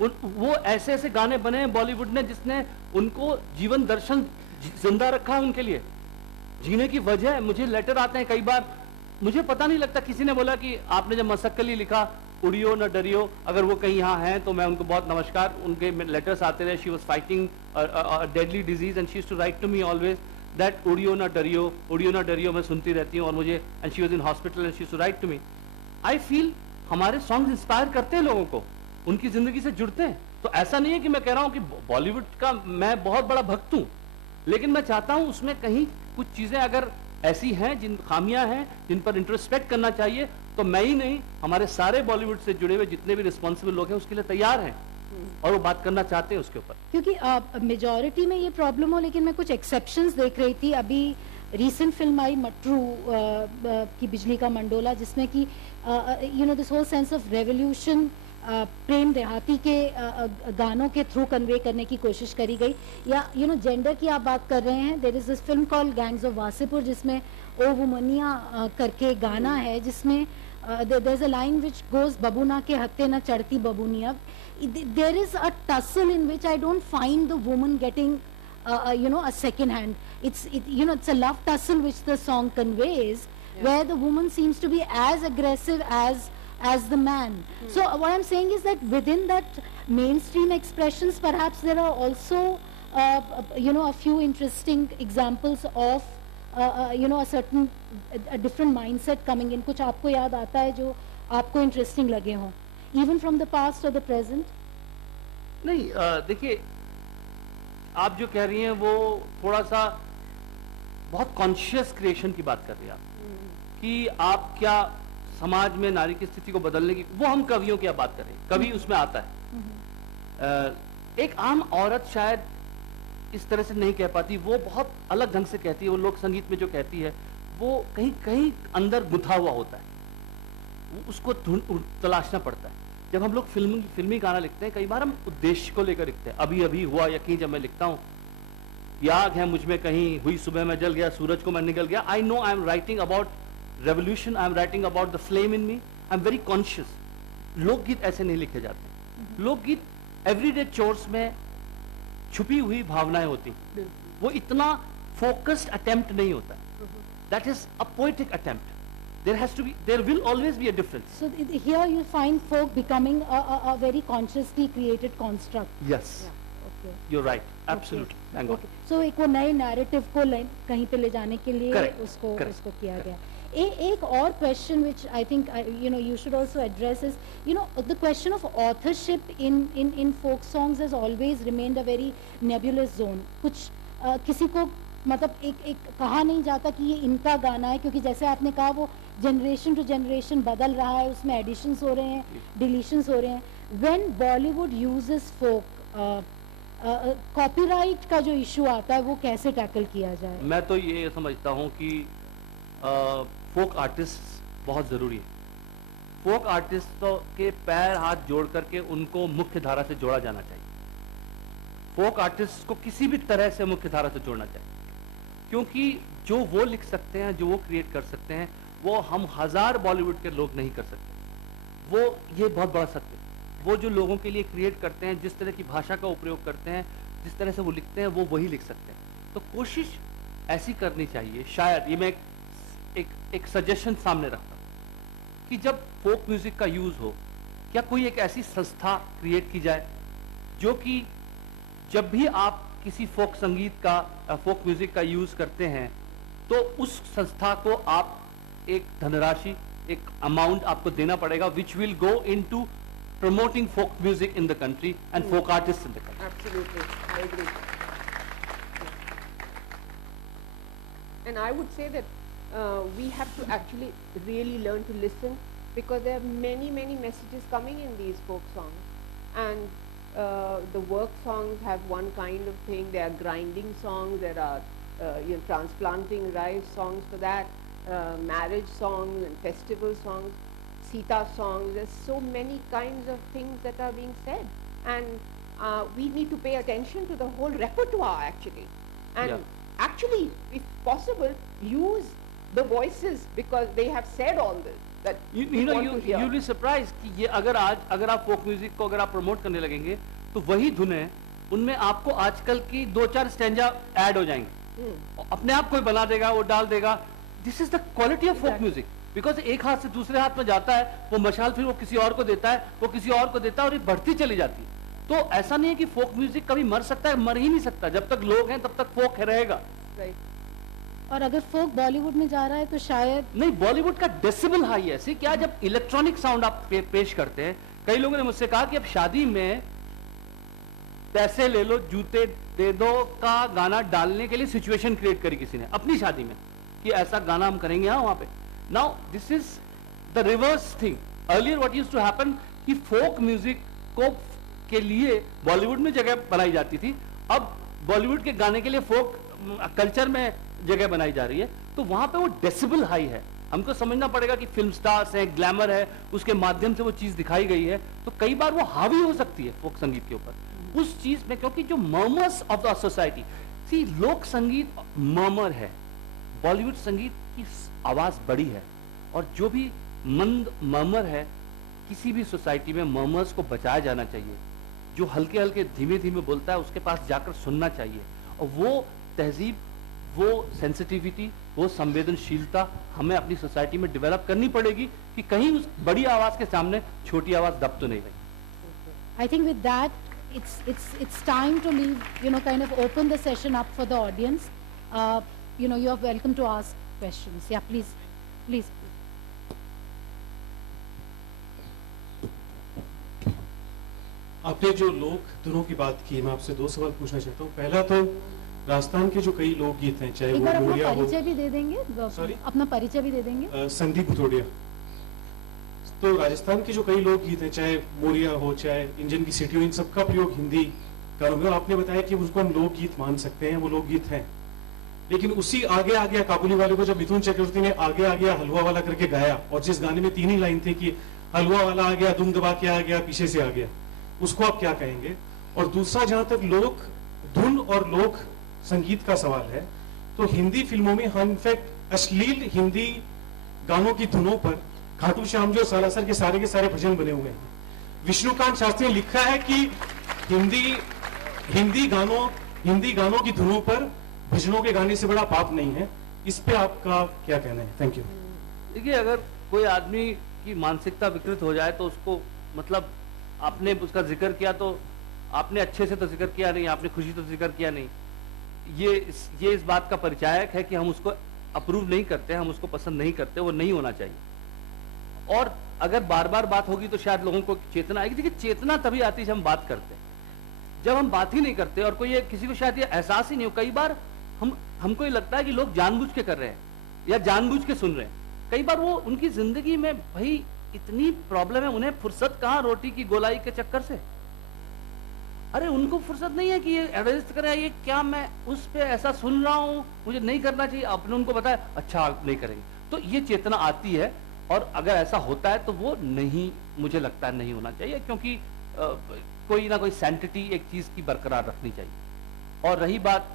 वो ऐसे ऐसे गाने बने हैं बॉलीवुड ने जिसने उनको जीवन दर्शन जिंदा रखा है उनके लिए, जीने की वजह। मुझे लेटर आते हैं कई बार, मुझे पता नहीं लगता, किसी ने बोला कि आपने जब मसक्कली लिखा उड़ियो न डरियो, अगर वो कहीं यहाँ हैं तो मैं उनको बहुत नमस्कार, उनके लेटर्स आते रहे। She was fighting deadly disease and she used to write to me always that उड़ियो न डरियो मैं सुनती रहती हूँ, और मुझे, and she was in hospital and she used to write to me. I feel हमारे सॉन्ग इंस्पायर करते हैं लोगों को, उनकी जिंदगी से जुड़ते हैं। तो ऐसा नहीं है कि मैं कह रहा हूँ कि बॉलीवुड का मैं बहुत बड़ा भक्त हूँ, लेकिन मैं चाहता हूँ उसमें कहीं कुछ चीजें अगर ऐसी हैं, जिन खामियां हैं, जिन पर इंट्रोस्पेक्ट करना चाहिए, तो मैं ही नहीं, हमारे सारे बॉलीवुड से जुड़े हुए जितने भी रिस्पॉन्सिबल लोग हैं उसके लिए तैयार हैं और वो बात करना चाहते हैं उसके ऊपर। क्योंकि मेजॉरिटी में ये प्रॉब्लम हो, लेकिन मैं कुछ एक्सेप्शंस देख रही थी। अभी रीसेंट फिल्म आई मटरू की बिजली का मंडोला, जिसमें कि you know this whole sense of revolution Prem Dehati के गानों के थ्रू कन्वे करने की कोशिश करी गई। या यू नो जेंडर की आप बात कर रहे हैं, there is this film called gangs of Wasseypur, जिसमें ओ वुमनिया करके गाना है, जिसमें there is a line which goes बबूना के हत्ते न चढ़ती बबूनिया। There is a tussle in which I don't find the woman getting you know a second hand. It's a love tussle which the song conveys, where the woman seems to be as aggressive as the man. So what I'm saying is that within that mainstream expressions, perhaps there are also a few interesting examples of a certain a different mindset coming in. कुछ आपको याद आता है जो आपको इंटरेस्टिंग लगे हों, even from the past or the present? नहीं, देखिए आप जो कह रही हैं वो थोड़ा सा बहुत कॉन्शियस क्रिएशन की बात कर रही हैं आप, कि आप क्या समाज में नारी की स्थिति को बदलने की, वो हम कवियों की बात कर रहे हैं, कवि उसमें आता है। एक आम औरत शायद इस तरह से नहीं कह पाती, वो बहुत अलग ढंग से कहती है। वो लोक संगीत में जो कहती है वो कहीं कहीं अंदर गुथा हुआ होता है, उसको तलाशना पड़ता है। जब हम लोग फिल्मी गाना लिखते हैं, कई बार हम उद्देश्य को लेकर लिखते हैं। अभी अभी हुआ यकीन, जब मैं लिखता हूँ याद है मुझ में कहीं हुई सुबह में जल गया, सूरज को मैं निकल गया, I know I am writing about revolution, I am writing about the flame in me, I am very conscious. लोकगीत ऐसे नहीं लिखे जाते। लोकगीत एवरीडे चोर्स में छुपी हुई भावनाएं होती, वो इतना फोकस्ड अटेम्प्ट नहीं होता। That is a poetic attempt. There will always be a difference. So here you find folk becoming a very consciously created construct. Yes. Yeah, okay. You're right. Absolutely. Thank God. So एक वो नए narrative को कहीं पे ले जाने के लिए Correct. उसको किया Correct. गया। एक और question which I think you should also address is the question of authorship in folk songs has always remained a very nebulous zone. कुछ किसी को मतलब एक कहा नहीं जाता कि ये इनका गाना है, क्योंकि जैसे आपने कहा वो जनरेशन टू जनरेशन बदल रहा है, उसमें एडिशंस हो रहे हैं, डिलीशंस हो रहे हैं। When Bollywood uses folk, copyright का जो इशू आता है वो कैसे टैकल किया जाए? मैं तो ये समझता हूँ कि फोक आर्टिस्ट बहुत ज़रूरी है। फोक आर्टिस्टों के पैर हाथ जोड़ करके उनको मुख्य धारा से जोड़ा जाना चाहिए। फोक आर्टिस्ट को किसी भी तरह से मुख्य धारा से जोड़ना चाहिए, क्योंकि जो वो लिख सकते हैं, जो वो क्रिएट कर सकते हैं, वो हम 1000 बॉलीवुड के लोग नहीं कर सकते। वो ये बहुत बड़ा सत्य, वो जो लोगों के लिए क्रिएट करते हैं, जिस तरह की भाषा का उपयोग करते हैं, जिस तरह से वो लिखते हैं, वो वही लिख सकते हैं। तो कोशिश ऐसी करनी चाहिए, शायद ये मैं एक सजेशन सामने रखता हूँ कि जब फोक म्यूजिक का यूज हो, क्या कोई एक ऐसी संस्था क्रिएट की जाए जो कि जब भी आप किसी फोक संगीत का, फोक म्यूजिक का यूज करते हैं, तो उस संस्था को आप एक धनराशि, एक अमाउंट आपको देना पड़ेगा, which will go into promoting folk music in the country and folk artist in the country. Absolutely, I agree. And I would say that we have to actually really learn to listen, because there are many, many messages coming in these folk songs. And the work songs have one kind of thing. There are grinding songs, there are transplanting rice songs for that, marriage songs and festival songs, Sita songs. There's so many kinds of things that are being said. And we need to pay attention to the whole repertoire actually. And actually, if possible, use the voices, because they have said all this. That you'll be surprised कि ये अगर आप folk music को अगर आप promote करने लगेंगे, तो वही धुनें उनमें आपको आजकल की 2-4 स्टैंजा ऐड हो जाएंगे, अपने आप कोई बना देगा, वो डाल देगा. This is the quality of folk music, because एक हाथ से दूसरे हाथ में जाता है वो मशाल, फिर वो किसी और को देता है, वो किसी और को देता है, और ये बढ़ती चली जाती है. तो ऐसा नहीं है कि फोक म्यूजिक कभी मर सकता है, मर ही नहीं सकता. जब तक लोग हैं तब तक फोक रहेगा. और अगर फोक बॉलीवुड में जा रहा है तो शायद नहीं, बॉलीवुड का डेसिबल हाई है. ऐसे क्या, जब इलेक्ट्रॉनिक साउंड आप पेश करते हैं, कई लोगों ने मुझसे कहा कि अब शादी में पैसे ले लो, जूते दे दो का गाना डालने के लिए सिचुएशन क्रिएट करी किसी ने अपनी शादी में, कि ऐसा गाना हम करेंगे वहां पे. Now this is the reverse thing. Earlier what used to happen कि फोक म्यूजिक को के लिए बॉलीवुड में जगह बनाई जाती थी, अब बॉलीवुड के गाने के लिए फोक कल्चर में जगह बनाई जा रही है. तो वहां पे वो डेसिबल हाई है. हमको समझना पड़ेगा कि फिल्म स्टार्स है, ग्लैमर है, उसके माध्यम से वो चीज दिखाई गई है, तो कई बार वो हावी हो सकती है फोक संगीत के ऊपर उस चीज में, क्योंकि जो मर्मर्स ऑफ द सोसाइटी, सी लोक संगीत मर्मर है, बॉलीवुड संगीत की आवाज बड़ी है, और जो भी मंद मर्मर है किसी भी सोसाइटी में, मर्मर्स को बचाया जाना चाहिए. जो हल्के हल्के धीमे धीमे बोलता है उसके पास जाकर सुनना चाहिए, और वो तहजीब, वो सेंसिटिविटी, वो संवेदनशीलता हमें अपनी सोसाइटी में डेवलप करनी पड़ेगी कि कहीं उस बड़ी आवाज के सामने छोटी आवाज दब तो नहीं रही. I think with that it's time to leave, kind of open the session up for the audience. You are welcome to ask questions. Yeah, please. आपने जो लोक धुनों की बात की, मैं आपसे 2 सवाल पूछना चाहता हूँ. पहला तो राजस्थान के जो कई लोकगीत हैं, चाहे वो मोरिया हो, परिचय भी दे देंगे, सॉरी अपना परिचय भी दे देंगे. संदीप भुतोड़िया. तो राजस्थान के जो कई लोकगीत हैं, चाहे मोरिया हो, चाहे इंजन की सीटी हो, इन सबका प्रयोग हिंदी गानों में, और आपने बताया कि उसको हम लोकगीत मान सकते हैं, वो लोकगीत हैं. लेकिन उसी आगे आ गया काबुली वाले को, जब मिथुन चक्रवर्ती ने आगे आ गया हलवा वाला करके गाया, और जिस गाने में 3 ही लाइन थी कि हलवा वाला आ गया, दुम दबा के आ गया, पीछे से आ गया, उसको आप क्या कहेंगे? और दूसरा, जहां तक लोक धुन और लोक संगीत का सवाल है, तो हिंदी फिल्मों में हम इनफैक्ट अश्लील हिंदी गानों की धुनों पर खाटू श्याम जो सालासर के सारे भजन बने हुए हैं. विष्णुकांत शास्त्री ने लिखा है कि हिंदी गानों की धुनों पर भजनों के गाने से बड़ा पाप नहीं है. इस पे आपका क्या कहना है? Thank you. देखिए, अगर कोई आदमी की मानसिकता विकृत हो जाए तो उसको, मतलब आपने उसका जिक्र किया तो आपने अच्छे से तो जिक्र किया नहीं, आपने खुशी तो जिक्र किया नहीं. ये इस बात का परिचायक है कि हम उसको अप्रूव नहीं करते, हम उसको पसंद नहीं करते, वो नहीं होना चाहिए. और अगर बार बार बात होगी तो शायद लोगों को चेतना आएगी. देखिए, चेतना तभी आती है जब हम बात करते हैं. जब हम बात ही नहीं करते और कोई किसी को शायद ये एहसास ही नहीं हो. कई बार हमको ये लगता है कि लोग जानबूझ के कर रहे हैं या जानबूझ के सुन रहे हैं. कई बार वो उनकी जिंदगी में भाई इतनी प्रॉब्लम है, उन्हें फुर्सत कहाँ रोटी की गोलाई के चक्कर से. अरे उनको फुर्सत नहीं है कि ये एडजस्ट करे, ये क्या मैं उस पे ऐसा सुन रहा हूँ, मुझे नहीं करना चाहिए. आपने उनको बताया, अच्छा नहीं करेंगे. तो ये चेतना आती है, और अगर ऐसा होता है तो वो नहीं, मुझे लगता है नहीं होना चाहिए, क्योंकि कोई ना कोई सैंटिटी एक चीज की बरकरार रखनी चाहिए. और रही बात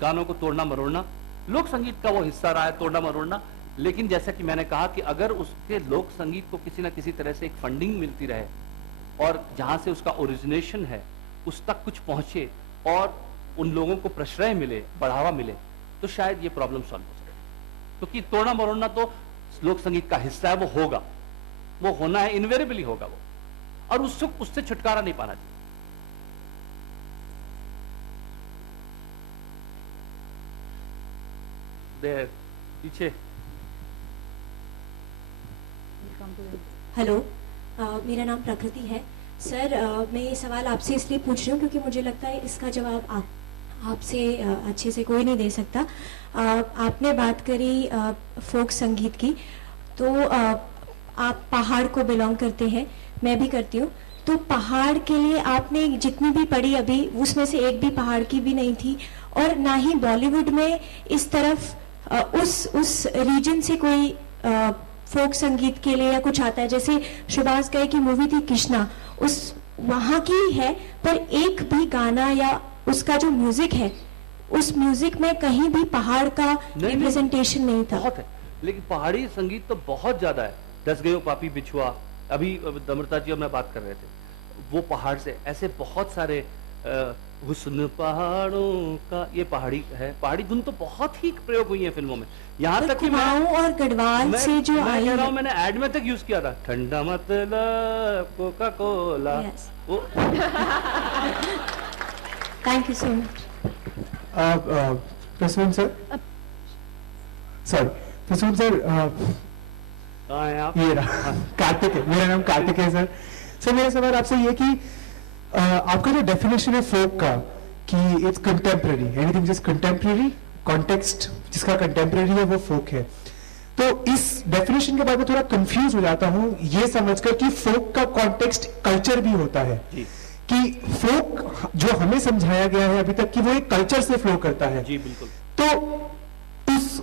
गानों को तोड़ना मरोड़ना, लोक संगीत का वो हिस्सा रहा है तोड़ना मरोड़ना. लेकिन जैसा कि मैंने कहा कि अगर उसके लोक संगीत को किसी न किसी तरह से एक फंडिंग मिलती रहे, और जहां से उसका ओरिजिनेशन है उस तक कुछ पहुंचे, और उन लोगों को प्रश्रय मिले, बढ़ावा मिले, तो शायद ये प्रॉब्लम सॉल्व हो सके. क्योंकि तोड़ना मरोड़ना तो लोक संगीत का हिस्सा है, वो होगा, वो होना है, इनवेरेबली होगा वो, और उससे छुटकारा नहीं पाना चाहिए. पीछे. हेलो, मेरा नाम प्रकृति है. सर, मैं ये सवाल आपसे इसलिए पूछ रही हूँ क्योंकि मुझे लगता है इसका जवाब आपसे अच्छे से कोई नहीं दे सकता। आपने बात करी फोक संगीत की, तो आप पहाड़ को बिलोंग करते हैं, मैं भी करती हूँ। तो पहाड़ के लिए आपने जितनी भी पढ़ी अभी, उसमें से एक भी पहाड़ की भी नहीं थी, और ना ही बॉलीवुड में इस तरफ उस रीजन से कोई फोक संगीत के लिए या कुछ आता है। जैसे सुभाष कहे कि मूवी थी कृष्णा, उस वहाँ की है, पर एक भी गाना या उसका जो म्यूजिक है, उस म्यूजिक में कहीं भी पहाड़ का रिप्रेजेंटेशन नहीं था। बहुत है, लेकिन पहाड़ी संगीत तो बहुत ज्यादा है। दस गयो पापी बिछुआ, अभी दमरता जी और मैं बात कर रहे थे, वो पहाड़ से, ऐसे बहुत सारे हुस्न पहाड़ों का, ये पहाड़ी है। पहाड़ी धुन तो बहुत ही प्रयोग हुई है फिल्मों में, यहाँ तक कि कुमाऊं और गढ़वाल से जो आई कह रहा हूँ, है, मैंने एड में तक यूज किया था, ठंडा मतलब कोका कोला। वो thank you so much. Prasoon sir, sorry Prasoon sir, कहाँ हैं आप? ये रहा कार्तिक है, मेरा नाम कार्तिक है सर। सर मेरा सवाल आपसे ये कि आपका जो डेफिनेशन है फोक का कि it's contemporary, anything just contemporary, context जिसका कंटेम्प्रेरी है वो फोक है, तो इस डेफिनेशन के बाद मैं थोड़ा कंफ्यूज हो जाता हूँ ये समझकर कि फोक का कॉन्टेक्स्ट कल्चर भी होता है, कि फोक जो हमें समझाया गया है अभी तक कि वो एक कल्चर से फ्लो करता है। जी बिल्कुल। तो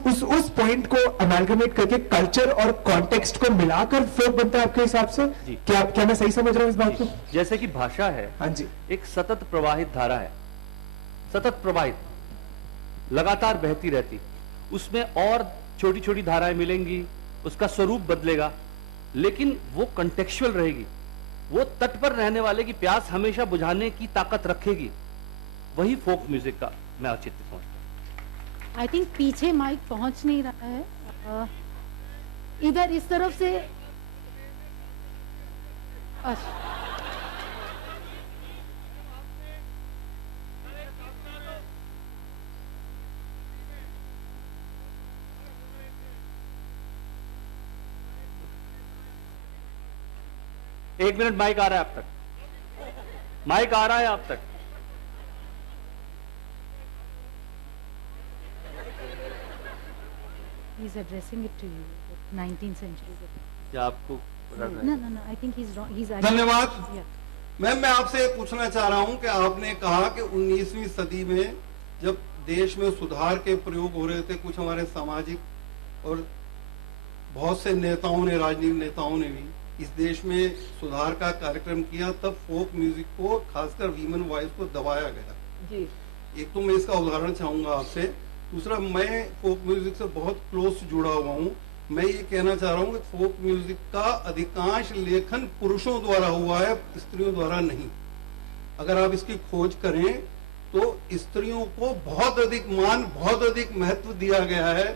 उस पॉइंट को अमेलगमेट करके कल्चर और कॉन्टेक्स्ट को मिलाकर फोक बनता है आपके हिसाब से? क्या मैं सही समझ रहा हूँ इस बात को? जैसे कि भाषा है, हाँ जी, एक सतत प्रवाहित धारा है, सतत प्रवाहित, लगातार बहती रहती, उसमें और छोटी छोटी धाराएं मिलेंगी, उसका स्वरूप बदलेगा, लेकिन वो कंटेक्चुअल रहेगी, वो तट पर रहने वाले की प्यास हमेशा बुझाने की ताकत रखेगी। वही फोक म्यूजिक का मैं औचित्य समझता हूँ। आई थिंक पीछे माइक पहुंच नहीं रहा है, इधर इस तरफ से। एक मिनट, माइक आ रहा है आप तक, माइक आ रहा है आप तक। He's addressing it to you, 19th century. क्या आपको? No, I think he's wrong. He's धन्यवाद। Yeah. मैम, मैं आपसे पूछना चाह रहा हूं कि आपने कहा कि 19वीं सदी में जब देश में सुधार के प्रयोग हो रहे थे, कुछ हमारे सामाजिक और बहुत से नेताओं ने, राजनीतिक नेताओं ने भी इस देश में सुधार का कार्यक्रम किया, तब फोक म्यूजिक को, खासकर वीमेन वॉइस को दबाया गया। जी। एक तो मैं इसका उदाहरण चाहूंगा आपसे, दूसरा मैं फोक म्यूजिक से बहुत क्लोज जुड़ा हुआ हूँ। मैं ये कहना चाह रहा हूँ कि फोक म्यूजिक का अधिकांश लेखन पुरुषों द्वारा हुआ है, स्त्रियों द्वारा नहीं। अगर आप इसकी खोज करें तो स्त्रियों को बहुत अधिक मान, बहुत अधिक महत्व दिया गया है।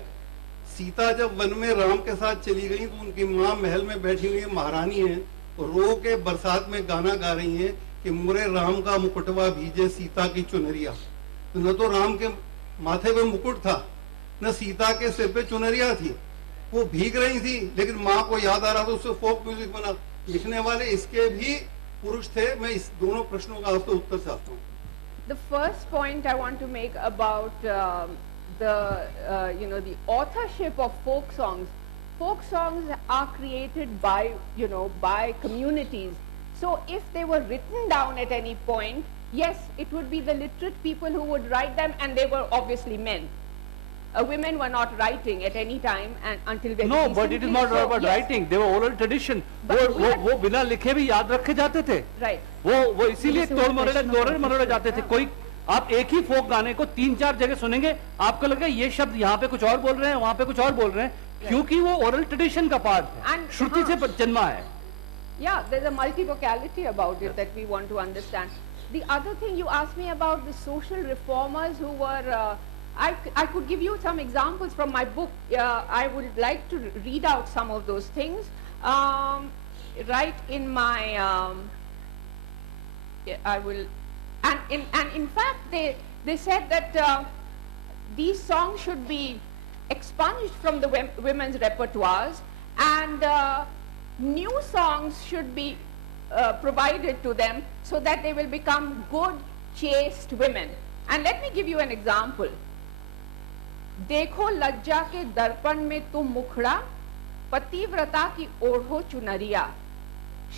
सीता जब वन में राम के साथ चली गई तो उनकी माँ महल में बैठी हुई है, महारानी है, तो रो के बरसात में गाना गा रही है कि मोरे राम का मुकुटवा भीजे सीता की चुनरिया। तो न तो राम के माथे पे मुकुट था, न सीता के सिर पे चुनरिया थी, वो भीग रही थी, लेकिन माँ को याद आ रहा था, उससे फोक म्यूजिक बना। लिखने वाले इसके भी पुरुष थे। मैं इस दोनों प्रश्नों का आपसे उत्तर चाहता हूँ। The first point I want to make about the authorship of folk songs. Folk songs are created by, by communities. So if they were written down at any point, yes, it would be the literate people who would write them, and they were obviously men. Women were not writing at any time and until very No, but it is not so, about yes. writing. They were oral tradition. But वो बिना लिखे भी याद रखे जाते थे। Right. वो इसीलिए तोड़ मरोड़े जाते थे। कोई आप एक ही फोक गाने को 3-4 जगह सुनेंगे, आपको लगेगा ये शब्द यहाँ पे कुछ और बोल रहे हैं, वहाँ पे कुछ और बोल रहे हैं, क्योंकि वो ओरल ट्रेडिशन का पार्ट है, श्रुति से जन्मा है। Yeah, there's a multivocality about it that we want to understand. The other thing you asked me about the social reformers who were, I could give you some examples from my book. I would like to read out some of those things. Right in my, I will, and in fact they said that these songs should be expunged from the women's repertoires, and new songs should be provided to them so that they will become good, chaste women. And let me give you an example. देखो लज्जा के दर्पण में तुम मुखड़ा, पतिव्रता की ओढ़ो चुनरिया,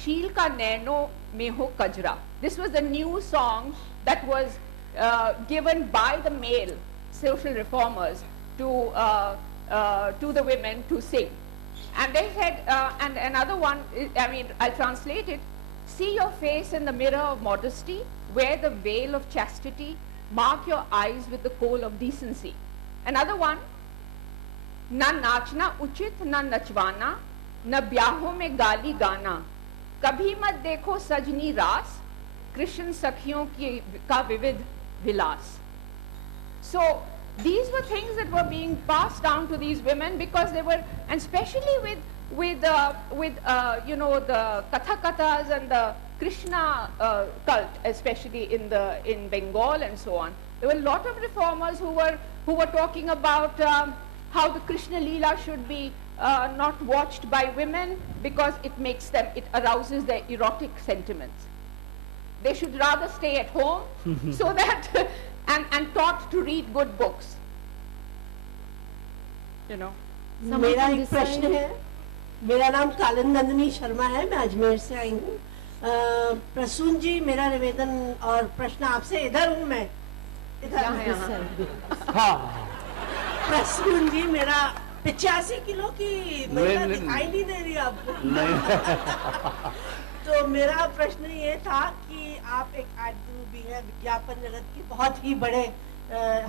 शील का नैनो में हो कजरा. This was a new song that was given by the male social reformers to the women to sing. And they said, and another one, I mean, I'll translate it. See your face in the mirror of modesty, wear the veil of chastity, mark your eyes with the coal of decency. Another one, ना नाचना उचित ना नचवाना, न ब्याहों में गाली गाना, कभी मत देखो सजनी रास, कृष्ण सखियों का विविध विलास. So these were things that were being passed down to these women because they were, and especially with you know, the Katha-kathas and the Krishna cult, especially in Bengal and so on. There were a lot of reformers who were talking about how the Krishna Leela should be not watched by women because it arouses their erotic sentiments. They should rather stay at home so that and taught to read good books. You know. मेरा एक प्रश्न है. मेरा नाम कालन नंदिनी शर्मा है, मैं अजमेर से आई हूँ. प्रसून जी, मेरा निवेदन और प्रश्न आपसे, इधर हूँ मैं, इधर. हाँ. प्रसून जी, मेरा 85 किलो की महिला दिखाई नहीं दे रही आपको. तो मेरा प्रश्न ये था कि आप एक आदमी भी है, विज्ञापन जगत के बहुत ही बड़े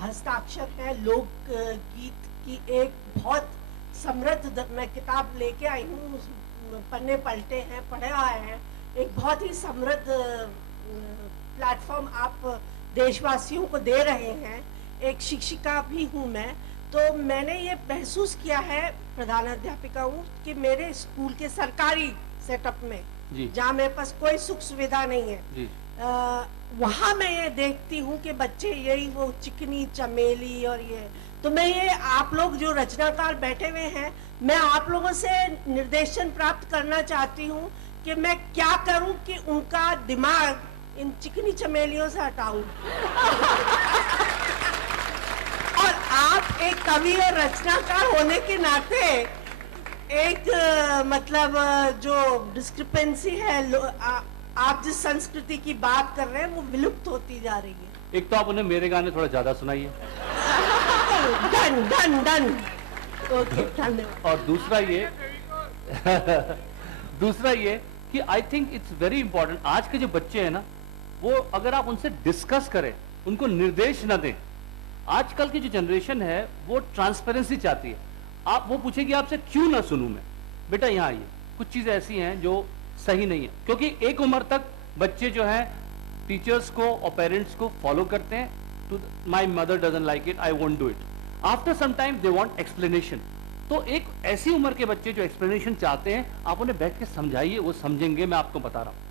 हस्ताक्षर हैं. लोक गीत की एक बहुत समृद्ध, मैं किताब लेके आई हूँ, पन्ने पलटे हैं, पढ़े आए हैं. एक बहुत ही समृद्ध प्लेटफॉर्म आप देशवासियों को दे रहे हैं. एक शिक्षिका भी हूँ मैं, तो मैंने ये महसूस किया है, प्रधानाध्यापिका हूँ, कि मेरे स्कूल के सरकारी सेटअप में जहाँ मेरे पास कोई सुख सुविधा नहीं है, वहाँ मैं ये देखती हूँ कि बच्चे यही वो चिकनी चमेली और ये, तो मैं ये आप लोग जो रचनाकार बैठे हुए हैं, मैं आप लोगों से निर्देशन प्राप्त करना चाहती हूँ कि मैं क्या करूँ कि उनका दिमाग इन चिकनी चमेलियों से हटाऊं. और आप एक कवि और रचनाकार होने के नाते एक मतलब जो डिस्क्रिपेंसी है, आप जिस संस्कृति की बात कर रहे हैं वो विलुप्त होती जा रही है. एक तो आप उन्हें मेरे गाने थोड़ा ज्यादा सुनाइए. डन. ओके, धन्यवाद. और दूसरा ये कि I think it's very important, आज के जो बच्चे हैं ना, वो अगर आप उनसे डिस्कस करें, उनको निर्देश न दें. आजकल की जो जनरेशन है वो ट्रांसपेरेंसी चाहती है. आप वो पूछेगी आपसे क्यों ना सुनूं मैं, बेटा यहाँ आइए, कुछ चीजें ऐसी हैं जो सही नहीं है. क्योंकि एक उम्र तक बच्चे जो हैं टीचर्स को और पेरेंट्स को फॉलो करते हैं. To my mother doesn't like it, I won't do it. After some time they want explanation. तो एक ऐसी उम्र के बच्चे जो एक्सप्लेनेशन चाहते हैं, आप उन्हें बैठ के समझाइए, वो समझेंगे, मैं आपको बता रहा हूं.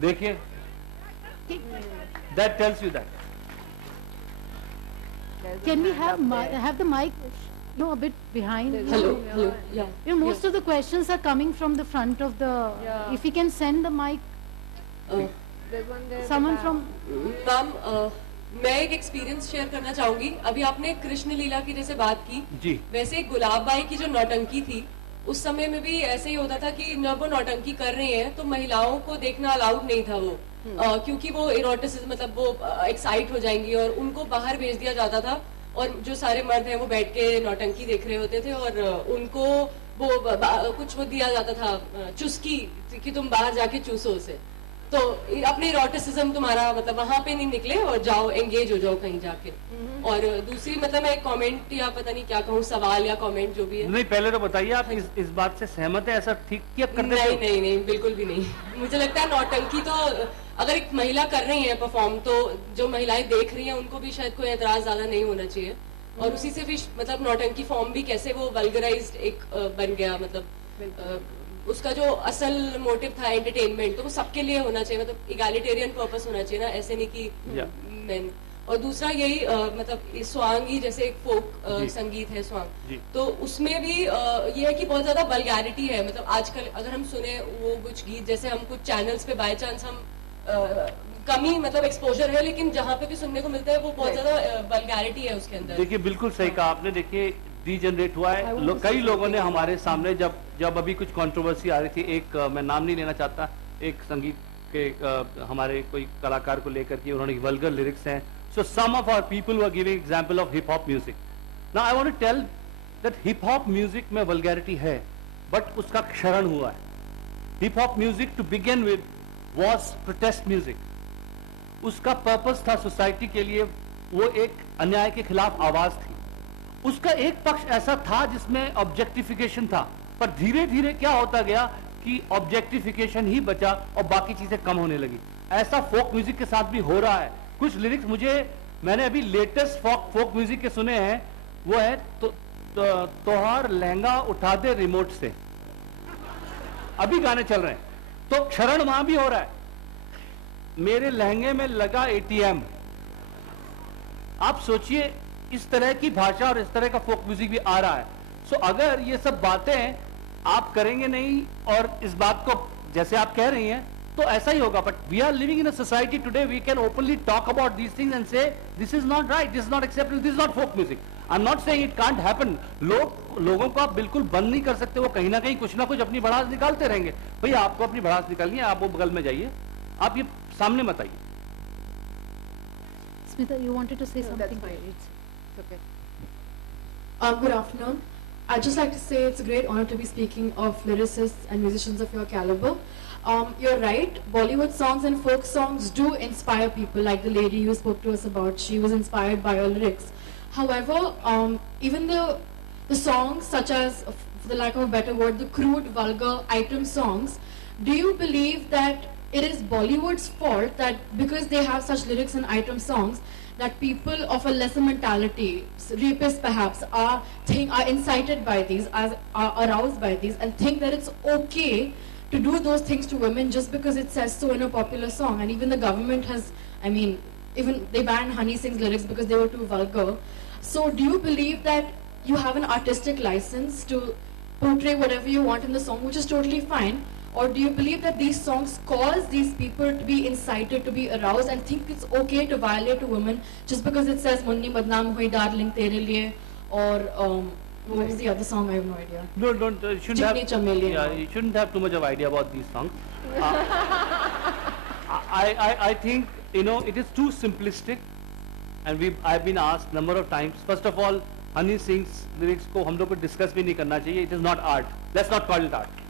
देखिए, that tells you that. Can we have the mic, a bit behind? Hello. Yeah. Most of the questions are coming from the front of the. Yeah. If we can send the mic. There's one there. Someone from. Ma'am, मैं एक एक्सपीरियंस शेयर करना चाहूंगी. अभी आपने कृष्ण लीला की जैसे बात की जी, वैसे गुलाब बाई की जो नौटंकी थी, उस समय में भी ऐसे ही होता था कि जब वो नौटंकी कर रही हैं तो महिलाओं को देखना अलाउड नहीं था वो, क्योंकि वो इरोटिसिज्म, मतलब वो एक्साइट हो जाएंगी और उनको बाहर भेज दिया जाता था. और जो सारे मर्द हैं वो बैठ के नौटंकी देख रहे होते थे और उनको वो कुछ वो दिया जाता था, चुस्की, कि तुम बाहर जाके चूसो उसे. तो अपने इरोटिसिज्म तुम्हारा मतलब वहां पे नहीं निकले और जाओ, एंगेज हो जाओ कहीं जाके. और दूसरी मतलब मैं कमेंट या पता नहीं क्या कहूँ, सवाल या कमेंट जो भी है. नहीं, पहले तो बताइए आप इस बात से सहमत है? ऐसा ठीक क्या करते हैं? नहीं, बिल्कुल भी नहीं. मुझे लगता है नौटंकी तो अगर एक महिला कर रही है परफॉर्म, तो जो महिलाएं देख रही हैं उनको भी शायद कोई एतराज ज्यादा नहीं होना चाहिए. और उसी से भी मतलब नौटंकी फॉर्म भी कैसे वो वल्गराइज्ड एक बन गया, मतलब उसका जो असल मोटिव था एंटरटेनमेंट, तो वो सबके लिए होना चाहिए, मतलब इगैलिटेरियन पर्पस होना चाहिए ना, ऐसे नहीं कि मेन। और दूसरा यही मतलब स्वांग ही जैसे एक फोक संगीत है स्वांग, तो उसमें भी ये है कि बहुत ज्यादा वल्गैरिटी है, मतलब आजकल अगर हम सुने वो कुछ गीत, जैसे हम कुछ चैनल्स पे बाय चांस हम कमी मतलब एक्सपोजर है, लेकिन जहाँ पे भी सुनने को मिलता है वो बहुत ज्यादा वल्गैरिटी है उसके अंदर। देखिए बिल्कुल सही कहा आपने, देखिए डीजनरेट हुआ है। कई लोगों ने हमारे सामने जब अभी कुछ कंट्रोवर्सी आ रही थी, एक मैं नाम नहीं लेना चाहता, एक संगीत के हमारे कोई कलाकार को लेकर के उन्होंने वल्गर लिरिक्स हैं, so some of our people were giving example of hip hop music. Now I want to tell that hip hop music में vulgarity है, but उसका क्षरण हुआ है। Hip hop music to begin with was protest music. उसका पर्पस था सोसाइटी के लिए, वो एक अन्याय के खिलाफ आवाज थी। उसका एक पक्ष ऐसा था जिसमें ऑब्जेक्टिफिकेशन था, पर धीरे धीरे क्या होता गया कि ऑब्जेक्टिफिकेशन ही बचा और बाकी चीजें कम होने लगी। ऐसा फोक म्यूजिक के साथ भी हो रहा है। कुछ लिरिक्स मैंने अभी लेटेस्ट फोक म्यूजिक के सुने हैं, वो है तोहार लहंगा उठा दे रिमोट से, अभी गाने चल रहे हैं, तो क्षरण वहां भी हो रहा है। मेरे लहंगे में लगा एटीएम। आप सोचिए इस तरह की भाषा और इस तरह का फोक म्यूजिक भी आ रहा है। सो अगर ये सब बातें आप करेंगे नहीं और इस बात को जैसे आप कह रही हैं तो ऐसा ही होगा, but we are living in a society today, we can openly talk about these things and say this is not right, this is not acceptable, this is not folk music. I am not saying it can't happen. लोगों को आप बिल्कुल बंद नहीं कर सकते, वो कहीं ना कहीं कुछ ना कुछ अपनी भड़ास निकालते रहेंगे। भैया आपको अपनी भड़ास निकालनी है, आप वो बगल में जाइए, आप ये सामने मत आइए। Smita, you wanted to say something? Okay. Good afternoon. I'd just like to say it's a great honor to be speaking of lyricists and musicians of your caliber. You're right, Bollywood songs and folk songs do inspire people, like the lady you spoke to us about. She was inspired by your lyrics. However, even the songs such as, for the lack of a better word, the crude, vulgar item songs, do you believe that it is Bollywood's fault that because they have such lyrics and item songs, that people of a lesser mentality, rapists perhaps, are incited by these, are aroused by these, and think that it's okay to do those things to women just because it says so in a popular song? And even the government has, even they banned Honey Singh's lyrics because they were too vulgar. So do you believe that you have an artistic license to portray whatever you want in the song, which is totally fine? Or do you believe that these songs cause these people to be incited, to be aroused, and think it's okay to violate a woman just because it says "Munni badnaam hui darling tere liye," or what was the other song? I have no idea. No, don't. You shouldn't have too much of idea about these songs. I think it is too simplistic, and I've been asked number of times. First of all, Honey Singh's lyrics को हम लोग को discuss भी नहीं करना चाहिए. It is not art. Let's not call it art.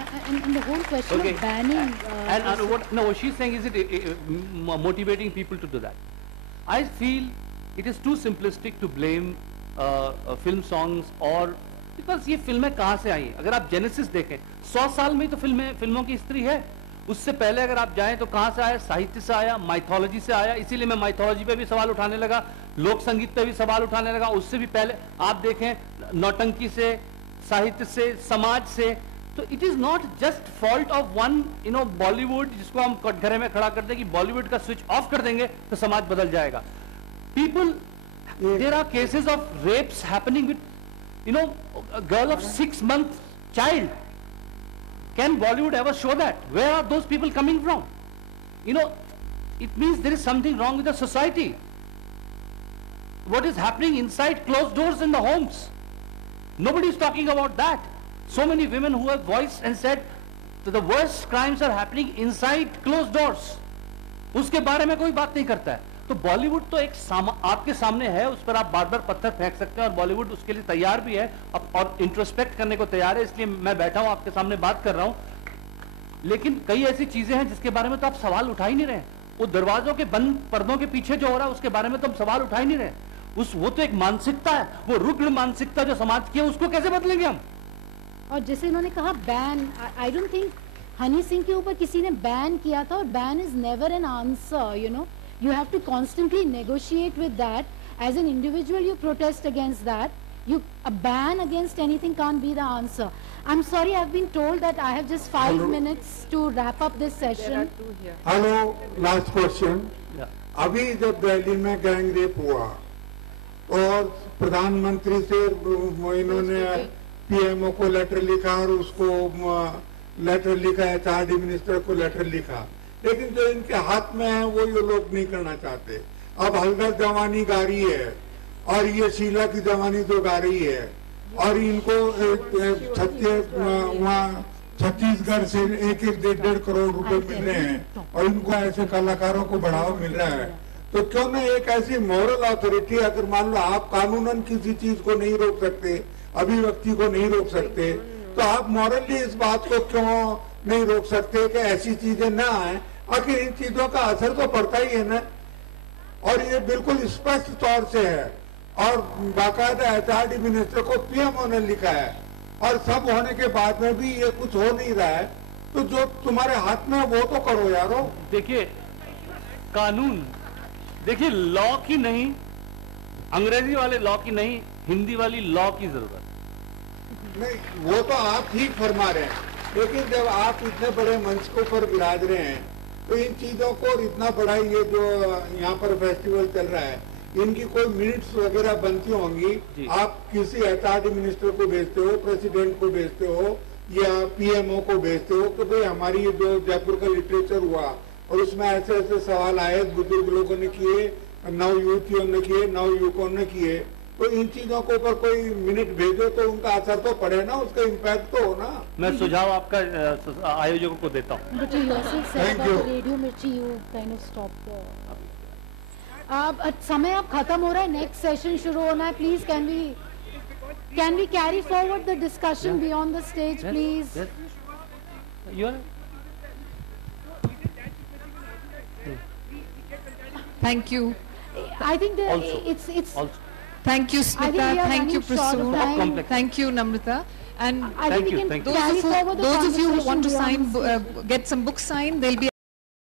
And the whole question of banning... what she's saying is motivating people to do that. I feel it is too simplistic to blame film songs और because ये फिल्में कहाँ से आई? अगर आप जेनेसिस देखें 100 साल में तो फिल्मों की हिस्ट्री है। उससे पहले अगर आप जाएं तो कहाँ से आया? साहित्य से आया, माइथोलॉजी से आया। इसीलिए मैं माइथोलॉजी पे भी सवाल उठाने लगा, लोक संगीत पे भी सवाल उठाने लगा। उससे भी पहले आप देखें नौटंकी से, साहित्य से, समाज से। तो it is not just fault of one Bollywood, जिसको हम कटघरे में खड़ा कर दें कि बॉलीवुड का स्विच ऑफ कर देंगे तो समाज बदल जाएगा। People, there are cases of rapes happening with a girl of 6 month child. Can Bollywood ever show that? Where are those people coming from? It means there is something wrong with the society. What is happening inside closed doors in the homes? Nobody is talking about that. So many women who have voiced and said that the worst crimes are happening inside closed doors. उसके बारे में कोई बात नहीं करता है। तो बॉलीवुड तो एक आपके सामने है, उस पर आप बार बार पत्थर फेंक सकते हैं और बॉलीवुड उसके लिए तैयार भी है और इंट्रोस्पेक्ट करने को तैयार है। इसलिए मैं बैठा हूं आपके सामने बात कर रहा हूं। लेकिन कई ऐसी चीजें हैं जिसके बारे में तो आप सवाल उठा ही नहीं रहे। वो दरवाजों के बंद पर्दों के पीछे जो हो रहा है उसके बारे में तो हम सवाल उठा ही नहीं रहे। वो तो एक मानसिकता है, वो रुग्ण मानसिकता जो समाज की है, उसको कैसे बदलेंगे हम? और जैसे इन्होंने कहा ban, I don't think Honey Singh के ऊपर किसी ने बैन किया था, और ban is never an answer, you have to constantly negotiate with that As an individual, you protest against that. A ban against anything can't be the answer. I'm sorry, I've been told that I have just 5 minutes to wrap up this session. Hello, last question. अभी जब दिल्ली में गैंग रेप हुआ और प्रधानमंत्री से इन्होंने पीएमओ को लेटर लिखा और उसको लेटर लिखा, एचआरडी मिनिस्टर को लेटर लिखा, लेकिन जो इनके हाथ में है वो ये लोग नहीं करना चाहते। अब हलदर जवानी गा रही है और ये शीला की जवानी जो गा रही है और इनको छत्तीसगढ़ से 1-1.5 करोड़ रुपए मिल रहे हैं और इनको ऐसे कलाकारों को बढ़ावा मिल रहा है, तो क्यों न एक ऐसी मॉरल अथॉरिटी, अगर मान लो आप कानूनन किसी चीज को नहीं रोक सकते, अभिव्यक्ति को नहीं रोक सकते, तो आप मॉरली इस बात को क्यों नहीं रोक सकते कि ऐसी चीजें ना आए? आखिर इन चीजों का असर तो पड़ता ही है ना, और ये बिल्कुल स्पष्ट तौर से है और बाकायदा एचआरडी मिनिस्टर को पीएमओ ने लिखा है और सब होने के बाद में भी ये कुछ हो नहीं रहा है, तो जो तुम्हारे हाथ में है वो तो करो यारो। देखिए कानून, देखिए लॉ की नहीं, अंग्रेजी वाले लॉ की नहीं, हिंदी वाली लॉ की जरूरत नहीं, वो तो आप ठीक फरमा रहे हैं, लेकिन जब आप इतने बड़े मंच को पर विराज रहे हैं तो इन चीजों को इतना बड़ा ये जो यहाँ पर फेस्टिवल चल रहा है, इनकी कोई मिनट्स वगैरह बनती होंगी, आप किसी एचआरडी मिनिस्टर को भेजते हो, प्रेसिडेंट को भेजते हो या पीएमओ को भेजते हो कि भाई हमारी जो जयपुर का लिटरेचर हुआ और उसमें ऐसे ऐसे सवाल आए, बुजुर्ग लोगों ने किए, नव युवतियों ने किए, नव युवकों ने किए, तो इन चीजों के ऊपर कोई मिनट भेजो तो उनका असर तो पड़े ना, उसका इम्पैक्ट तो हो ना। मैं सुझाव आपका आयोजकों को देता हूँ। Thank you. रेडियो मिर्ची यू काइंड ऑफ स्टॉप। अब समय अब खत्म हो रहा है, नेक्स्ट सेशन शुरू होना है। Please can we carry forward the discussion beyond the stage please? Thank you. I think it's Thank you, Smita. Thank you, Prasoon. Thank you, Namrata. And I think we can carry forward the those of you who want to conversation sign, get some books signed, they'll be